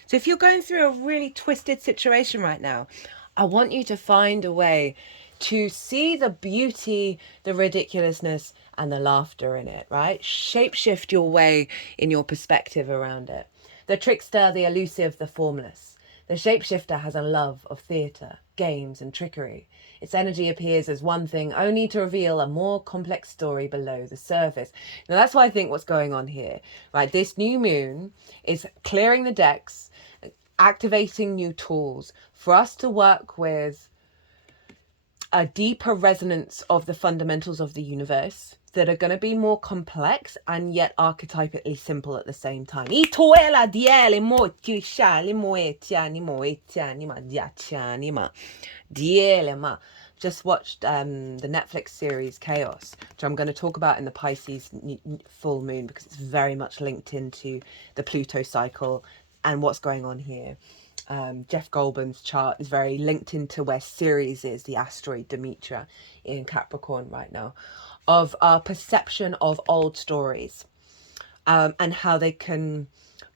So if you're going through a really twisted situation right now, I want you to find a way to see the beauty, the ridiculousness, and the laughter in it, right? Shapeshift your way in your perspective around it. The trickster, the elusive, the formless. The shapeshifter has a love of theatre, games, and trickery. Its energy appears as one thing, only to reveal a more complex story below the surface. Now, that's why I think what's going on here, right? This new moon is clearing the decks, activating new tools for us to work with a deeper resonance of the fundamentals of the universe that are going to be more complex and yet archetypically simple at the same time. Just watched the Netflix series Chaos, which I'm going to talk about in the Pisces full moon, because it's very much linked into the Pluto cycle and what's going on here. Jeff Goldblum's chart is very linked into where Ceres is, the asteroid Demetra in Capricorn right now, of our perception of old stories, and how they can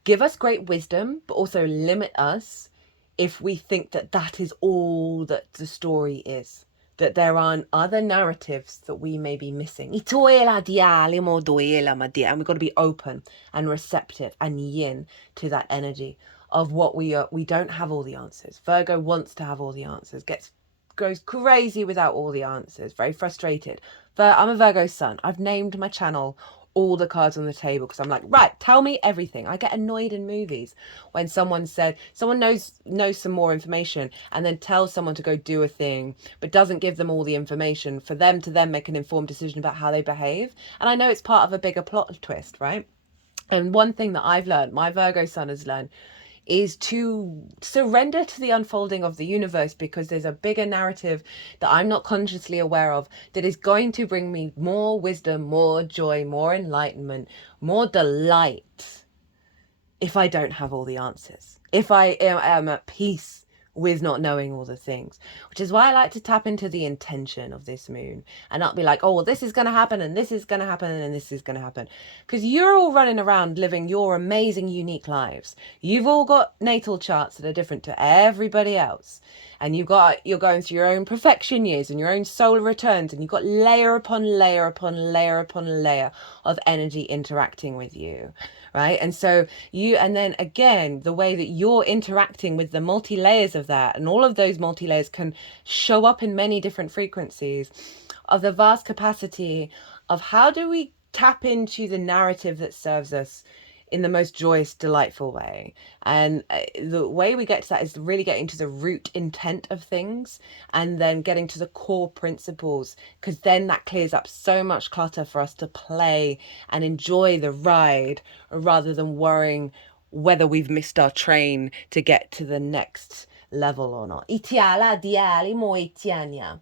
give us great wisdom, but also limit us if we think that that is all that the story is, that there are other narratives that we may be missing. And we've got to be open and receptive and yin to that energy of what we are. We don't have all the answers. Virgo wants to have all the answers, goes crazy without all the answers, very frustrated. I'm a Virgo sun. I've named my channel all the cards on the table, because I'm like, right, tell me everything. I get annoyed in movies when someone knows some more information and then tells someone to go do a thing but doesn't give them all the information for them to then make an informed decision about how they behave. And I know it's part of a bigger plot twist, right? And one thing that I've learned, my Virgo sun has learned, is to surrender to the unfolding of the universe, because there's a bigger narrative that I'm not consciously aware of that is going to bring me more wisdom, more joy, more enlightenment, more delight if I don't have all the answers, if I am at peace with not knowing all the things, which is why I like to tap into the intention of this moon and not be like, oh, well, this is going to happen and this is going to happen and this is going to happen, because you're all running around living your amazing, unique lives. You've all got natal charts that are different to everybody else, and you're going through your own perfection years and your own solar returns, and you've got layer upon layer upon layer upon layer of energy interacting with you, right? And so and then again, the way that you're interacting with the multi-layers of that, and all of those multi-layers can show up in many different frequencies, of the vast capacity of how do we tap into the narrative that serves us in the most joyous, delightful way. And the way we get to that is really getting to the root intent of things and then getting to the core principles, because then that clears up so much clutter for us to play and enjoy the ride rather than worrying whether we've missed our train to get to the next level or not. Itiala diali mo itiania.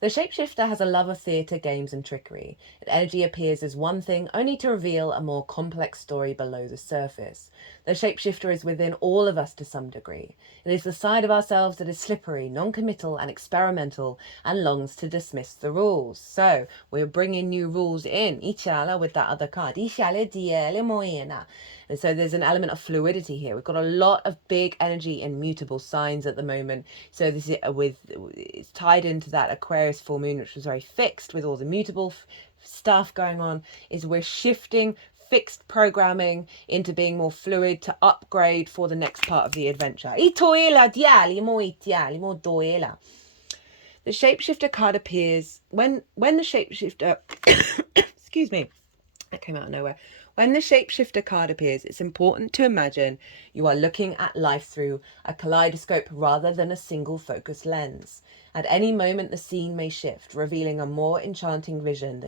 The shapeshifter has a love of theatre, games, and trickery. Its energy appears as one thing, only to reveal a more complex story below the surface. The shapeshifter is within all of us to some degree. It is the side of ourselves that is slippery, non-committal, and experimental, and longs to dismiss the rules. So, we're bringing new rules in. Ichala with that other card. Ichala diele moena. And so there's an element of fluidity here. We've got a lot of big energy in mutable signs at the moment. So this is it's tied into that Aquarius full moon, which was very fixed with all the mutable stuff going on. Is we're shifting fixed programming into being more fluid to upgrade for the next part of the adventure. The shapeshifter card appears when the shapeshifter excuse me, that came out of nowhere. When the shapeshifter card appears, it's important to imagine you are looking at life through a kaleidoscope rather than a single focused lens. At any moment, the scene may shift, revealing a more enchanting vision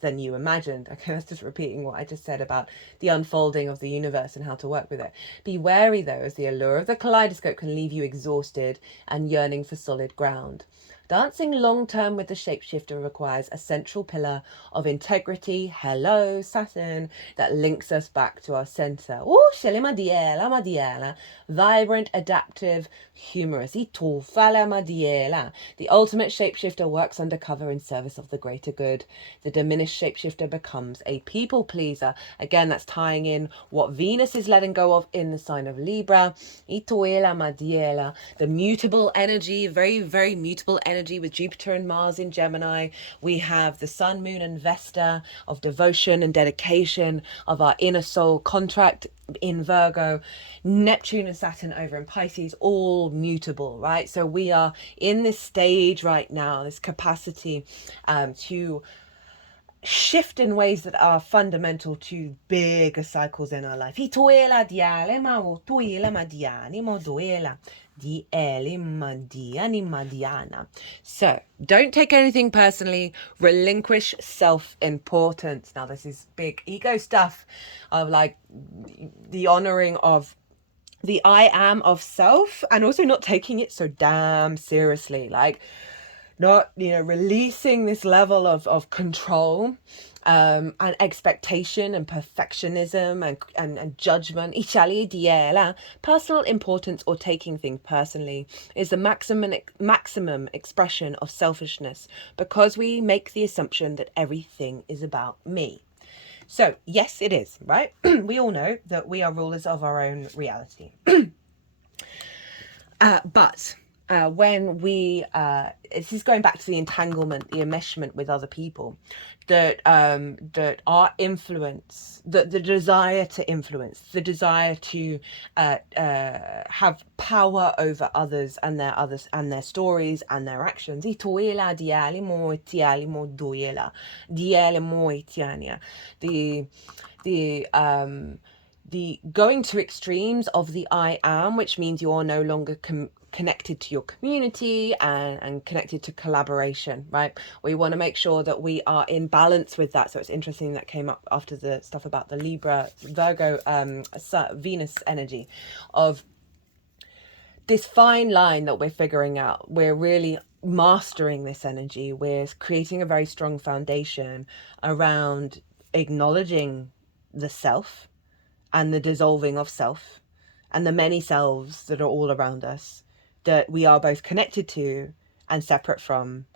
than you imagined. Okay, that's just repeating what I just said about the unfolding of the universe and how to work with it. Be wary, though, as the allure of the kaleidoscope can leave you exhausted and yearning for solid ground. Dancing long-term with the shapeshifter requires a central pillar of integrity, hello, Saturn, that links us back to our center. Oh, madiela, vibrant, adaptive, humorous. Madiela. The ultimate shapeshifter works undercover in service of the greater good. The diminished shapeshifter becomes a people pleaser. Again, that's tying in what Venus is letting go of in the sign of Libra. Madiela. The mutable energy, very, very mutable energy with Jupiter and Mars in Gemini. We have the Sun, Moon, and Vesta of devotion and dedication, of our inner soul contract in Virgo. Neptune and Saturn over in Pisces, all mutable, right? So we are in this stage right now, this capacity to shift in ways that are fundamental to bigger cycles in our life. So don't take anything personally. Relinquish self-importance. Now this is big ego stuff of like the honoring of the I am of self, and also not taking it so damn seriously, like not, releasing this level of control and expectation and perfectionism and judgment. Personal importance or taking things personally is the maximum expression of selfishness, because we make the assumption that everything is about me. So yes, it is, right? We all know that we are rulers of our own reality. But when we, this is going back to the entanglement, the enmeshment with other people, that our influence, the desire to influence, the desire to have power over others and their stories and their actions. The going to extremes of the I am, which means you are no longer connected to your community and connected to collaboration, right? We want to make sure that we are in balance with that. So it's interesting that came up after the stuff about the Libra, Virgo, Venus energy of this fine line that we're figuring out. We're really mastering this energy. We're creating a very strong foundation around acknowledging the self and the dissolving of self and the many selves that are all around us, that we are both connected to and separate from,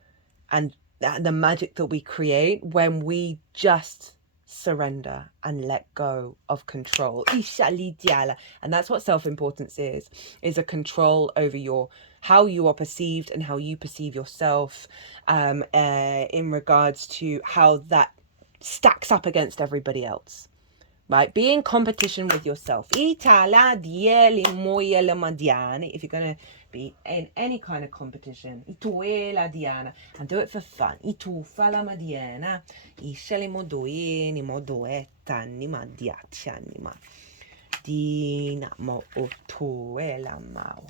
and the magic that we create when we just surrender and let go of control. And that's what self-importance is a control over how you are perceived and how you perceive yourself, in regards to how that stacks up against everybody else. Right, be in competition with yourself. If you're going to be in any kind of competition, and do it for fun. Dinamo otoelama.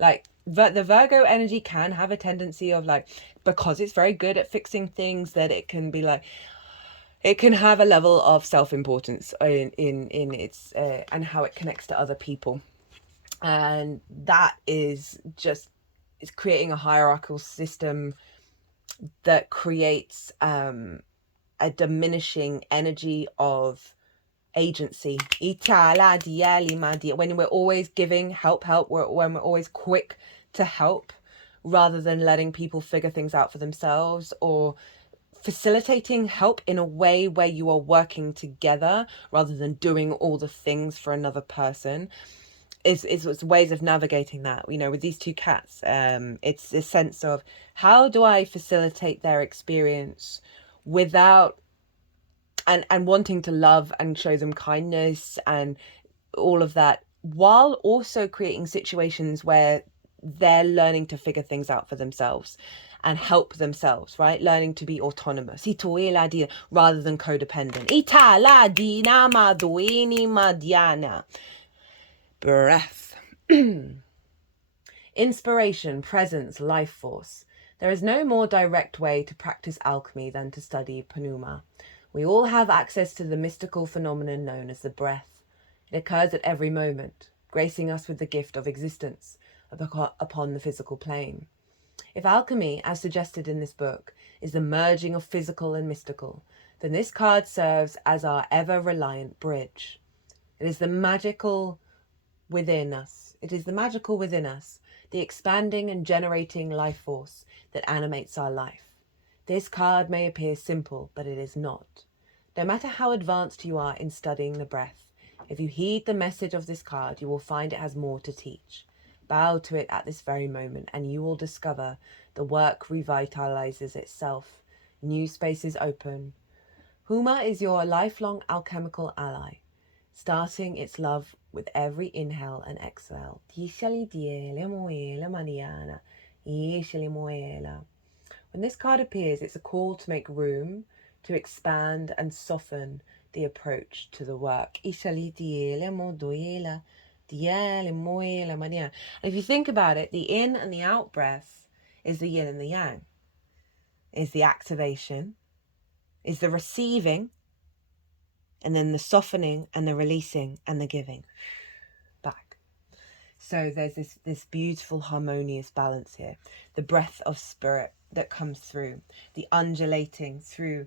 Like the Virgo energy can have a tendency of like, because it's very good at fixing things, that it can be like, it can have a level of self-importance in its and how it connects to other people, and that is just, it's creating a hierarchical system that creates a diminishing energy of agency. When we're always giving help, when we're always quick to help rather than letting people figure things out for themselves, or facilitating help in a way where you are working together rather than doing all the things for another person, is ways of navigating that. You know, with these two cats, it's a sense of, how do I facilitate their experience without and wanting to love and show them kindness and all of that, while also creating situations where they're learning to figure things out for themselves and help themselves, right? Learning to be autonomous rather than codependent. Breath. Inspiration, presence, life force. There is no more direct way to practice alchemy than to study Pneuma. We all have access to the mystical phenomenon known as the breath. It occurs at every moment, gracing us with the gift of existence upon the physical plane. If alchemy, as suggested in this book, is the merging of physical and mystical, then this card serves as our ever-reliant bridge. It is the magical within us. It is the magical within us, the expanding and generating life force that animates our life. This card may appear simple, but it is not. No matter how advanced you are in studying the breath, if you heed the message of this card, you will find it has more to teach. Bow to it at this very moment, and you will discover the work revitalizes itself. New spaces open. Huma is your lifelong alchemical ally, starting its love with every inhale and exhale. When this card appears, it's a call to make room, to expand and soften the approach to the work. And if you think about it, the in and the out breath is the yin and the yang, is the activation, is the receiving, and then the softening and the releasing and the giving back. So there's this beautiful harmonious balance here. The breath of spirit that comes through, the undulating through,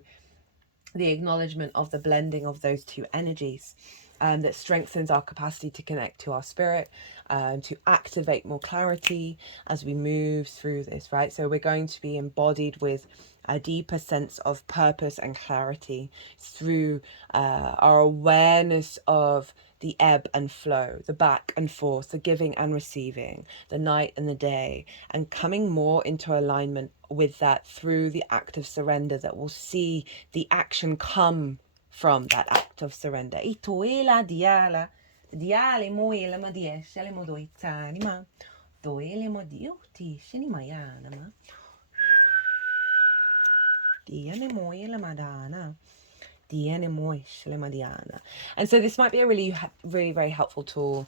the acknowledgement of the blending of those two energies, that strengthens our capacity to connect to our spirit, to activate more clarity as we move through this, right? So we're going to be embodied with a deeper sense of purpose and clarity through our awareness of the ebb and flow, the back and forth, the giving and receiving, the night and the day, and coming more into alignment with that through the act of surrender that will see the action come from that act of surrender. And so this might be a really very helpful tool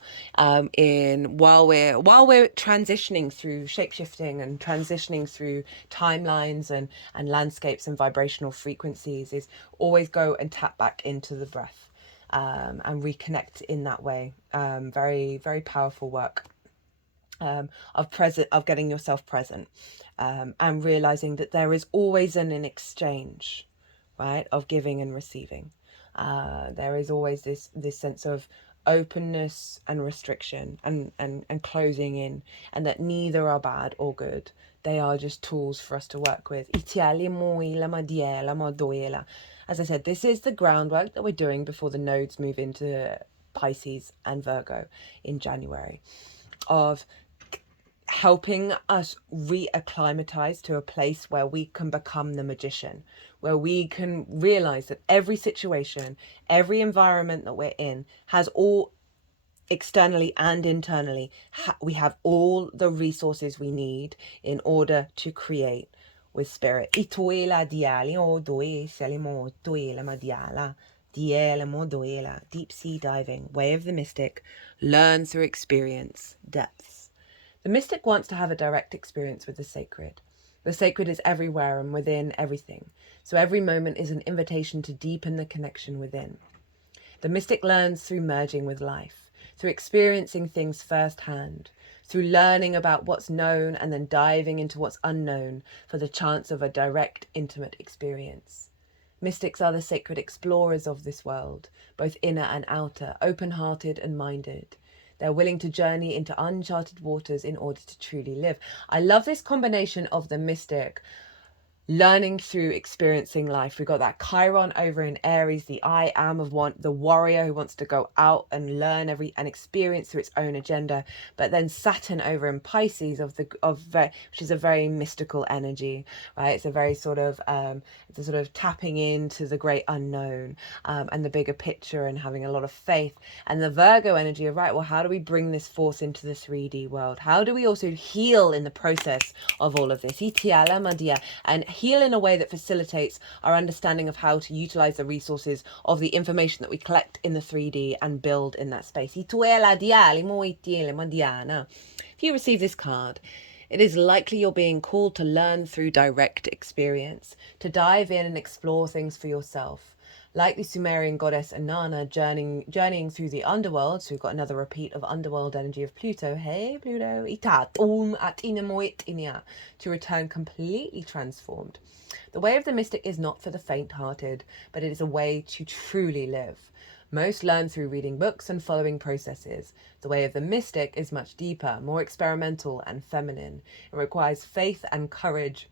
in while we're transitioning through shapeshifting and transitioning through timelines and landscapes and vibrational frequencies, is always go and tap back into the breath and reconnect in that way. Very, very powerful work of getting yourself present and realizing that there is always an exchange, right, of giving and receiving. There is always this sense of openness and restriction and closing in, and that neither are bad or good. They are just tools for us to work with. As I said, this is the groundwork that we're doing before the nodes move into Pisces and Virgo in January, of helping us reacclimatize to a place where we can become the magician, where we can realize that every situation, every environment that we're in has all, externally and internally, we have all the resources we need in order to create with spirit. Ituela diali o doe selimo doela madiala. Diela mo doela. Deep sea diving. Way of the mystic. Learn through experience. Depths. The mystic wants to have a direct experience with the sacred. The sacred is everywhere and within everything. So every moment is an invitation to deepen the connection within. The mystic learns through merging with life, through experiencing things firsthand, through learning about what's known and then diving into what's unknown for the chance of a direct, intimate experience. Mystics are the sacred explorers of this world, both inner and outer, open-hearted and minded. They're willing to journey into uncharted waters in order to truly live. I love this combination of the mystic learning through experiencing life. We got that Chiron over in Aries, the I am of one, the warrior who wants to go out and learn and experience through its own agenda. But then Saturn over in Pisces which is a very mystical energy, right? It's a very sort of it's a sort of tapping into the great unknown and the bigger picture and having a lot of faith. And the Virgo energy of, right, well, how do we bring this force into the 3D world? How do we also heal in the process of all of this? And heal in a way that facilitates our understanding of how to utilize the resources of the information that we collect in the 3D and build in that space. If you receive this card, it is likely you're being called to learn through direct experience, to dive in and explore things for yourself. Like the Sumerian goddess Inanna journeying through the underworld, so we've got another repeat of underworld energy of Pluto. Hey, Pluto. To return completely transformed. The way of the mystic is not for the faint-hearted, but it is a way to truly live. Most learn through reading books and following processes. The way of the mystic is much deeper, more experimental and feminine. It requires faith and courage.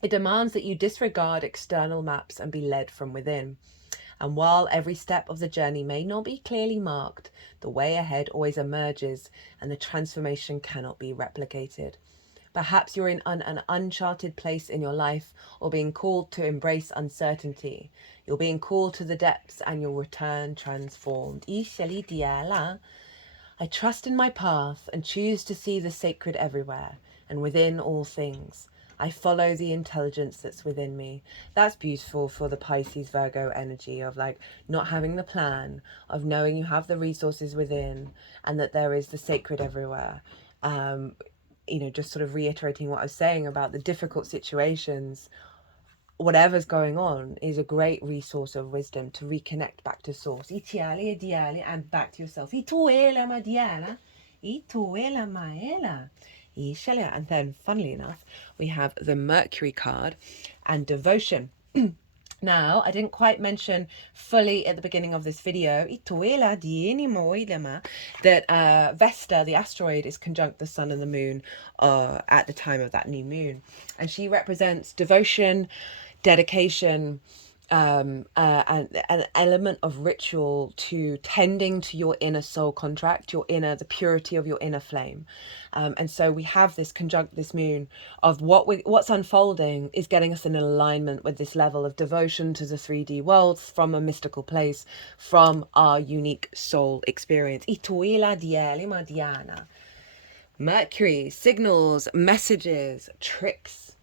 It demands that you disregard external maps and be led from within. And while every step of the journey may not be clearly marked, the way ahead always emerges and the transformation cannot be replicated. Perhaps you're in an uncharted place in your life or being called to embrace uncertainty. You're being called to the depths and you'll return transformed. I trust in my path and choose to see the sacred everywhere and within all things. I follow the intelligence that's within me. That's beautiful for the Pisces Virgo energy of like not having the plan, of knowing you have the resources within and that there is the sacred everywhere. Just sort of reiterating what I was saying about the difficult situations, whatever's going on is a great resource of wisdom to reconnect back to source. And back to yourself. And then, funnily enough, we have the Mercury card and devotion. Now, I didn't quite mention fully at the beginning of this video that Vesta, the asteroid, is conjunct the sun and the moon at the time of that new moon. And she represents devotion, dedication, and an element of ritual to tending to your inner soul contract, the purity of your inner flame. And so we have this conjunct this moon of what's unfolding is getting us in alignment with this level of devotion to the 3D world from a mystical place, from our unique soul experience. Mercury, signals, messages, tricks.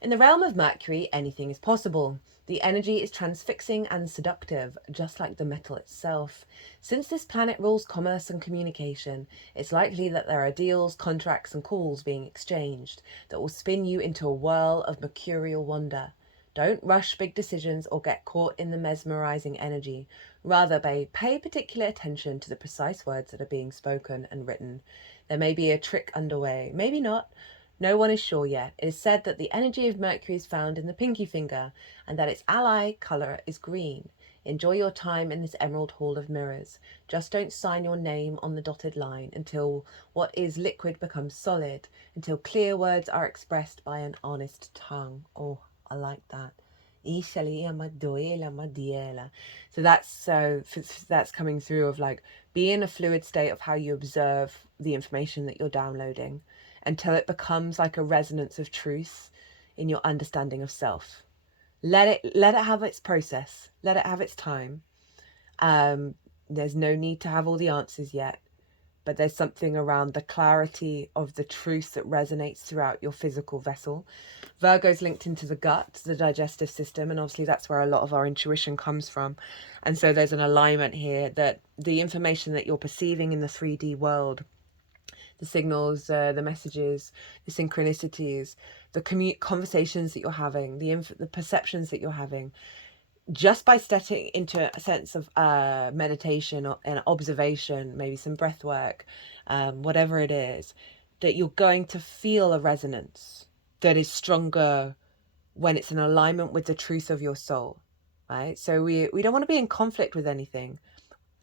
In the realm of Mercury, anything is possible. The energy is transfixing and seductive, just like the metal itself. Since this planet rules commerce and communication, it's likely that there are deals, contracts, and calls being exchanged that will spin you into a whirl of mercurial wonder. Don't rush big decisions or get caught in the mesmerizing energy. Rather, pay particular attention to the precise words that are being spoken and written. There may be a trick underway, maybe not. No one is sure yet. It is said that the energy of Mercury is found in the pinky finger and that its ally colour is green. Enjoy your time in this emerald hall of mirrors. Just don't sign your name on the dotted line until what is liquid becomes solid, until clear words are expressed by an honest tongue. Oh, I like that. So that's coming through of like, be in a fluid state of how you observe the information that you're downloading, until it becomes like a resonance of truth in your understanding of self. Let it have its process. Let it have its time. There's no need to have all the answers yet. but there's something around the clarity of the truth that resonates throughout your physical vessel. Virgo's linked into the gut, the digestive system, and obviously that's where a lot of our intuition comes from. And so there's an alignment here that the information that you're perceiving in the 3D world, the signals, the messages, the synchronicities, the conversations that you're having, the perceptions that you're having, just by stepping into a sense of meditation or an observation, maybe some breath work, whatever it is, that you're going to feel a resonance that is stronger when it's in alignment with the truth of your soul, right? So we don't want to be in conflict with anything.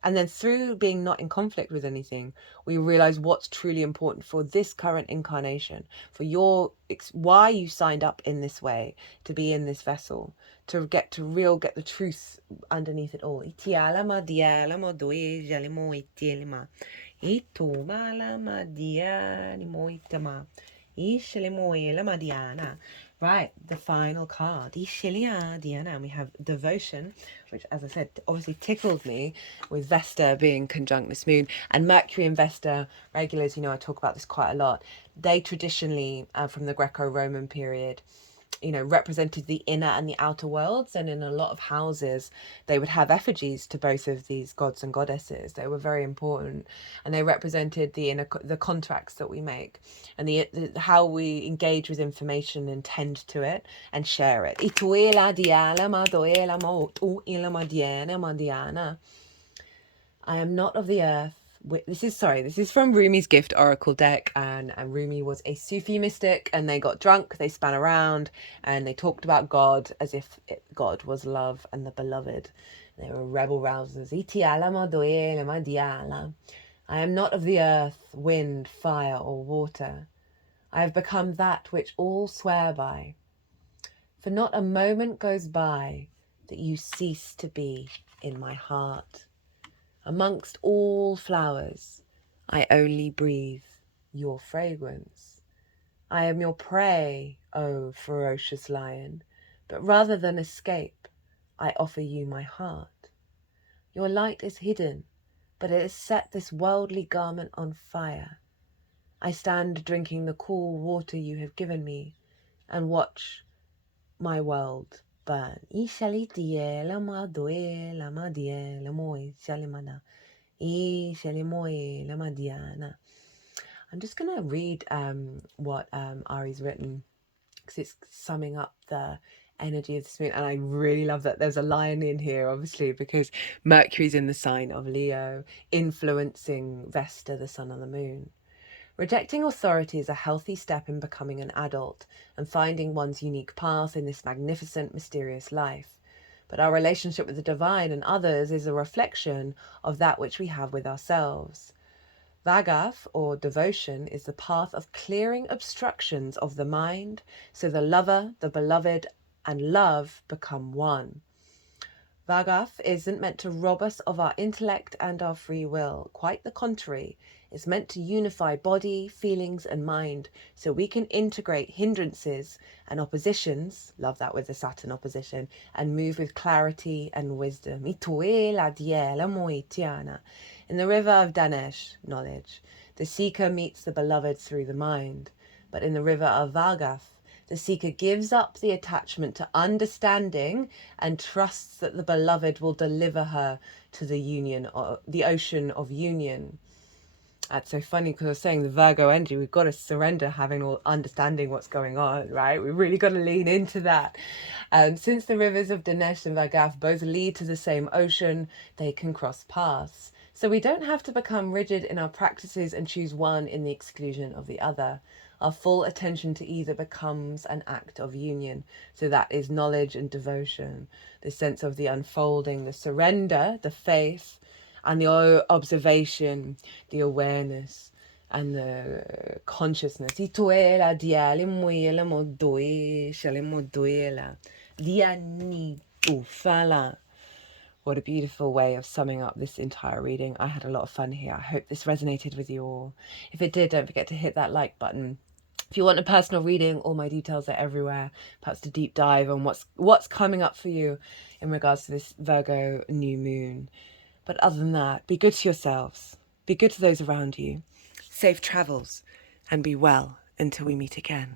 And then through being not in conflict with anything, we realize what's truly important for this current incarnation, for why you signed up in this way, to be in this vessel, to get the truth underneath it all. Right, the final card. And we have Devotion, which, as I said, obviously tickled me with Vesta being conjunct this moon. And Mercury and Vesta, regulars, I talk about this quite a lot. They traditionally, from the Greco-Roman period, represented the inner and the outer worlds. And in a lot of houses, they would have effigies to both of these gods and goddesses. They were very important. And they represented the contracts that we make and the how we engage with information and tend to it and share it. I am not of the earth. This is from Rumi's Gift Oracle deck, and Rumi was a Sufi mystic, and they got drunk, they span around, and they talked about God as if God was love and the beloved. They were rebel rousers. I am not of the earth, wind, fire, or water. I have become that which all swear by. For not a moment goes by that you cease to be in my heart. Amongst all flowers, I only breathe your fragrance. I am your prey, O ferocious lion, but rather than escape, I offer you my heart. Your light is hidden, but it has set this worldly garment on fire. I stand drinking the cool water you have given me and watch my world burn. I'm just going to read what Ari's written, because it's summing up the energy of this moon. And I really love that there's a lion in here, obviously, because Mercury's in the sign of Leo, influencing Vesta, the sun and the moon. Rejecting authority is a healthy step in becoming an adult and finding one's unique path in this magnificent, mysterious life. But our relationship with the divine and others is a reflection of that which we have with ourselves. Vagaf, or devotion, is the path of clearing obstructions of the mind, so the lover, the beloved, and love become one. Vagaf isn't meant to rob us of our intellect and our free will. Quite the contrary. It's meant to unify body, feelings, and mind so we can integrate hindrances and oppositions, love that with the Saturn opposition, and move with clarity and wisdom. In the river of Danesh, knowledge, the seeker meets the beloved through the mind. But in the river of Vagaf, the seeker gives up the attachment to understanding and trusts that the beloved will deliver her to the union, or the ocean of union. That's so funny, because I was saying the Virgo energy, we've got to surrender understanding what's going on, right? We really got to lean into that. Since the rivers of Danesh and Vagaf both lead to the same ocean, they can cross paths. So we don't have to become rigid in our practices and choose one in the exclusion of the other. Our full attention to either becomes an act of union. So that is knowledge and devotion, the sense of the unfolding, the surrender, the faith, and the observation, the awareness, and the consciousness. What a beautiful way of summing up this entire reading. I had a lot of fun here. I hope this resonated with you all. If it did, don't forget to hit that like button. If you want a personal reading, all my details are everywhere. Perhaps to deep dive on what's coming up for you in regards to this Virgo new moon. But other than that, be good to yourselves. Be good to those around you. Safe travels, and be well until we meet again.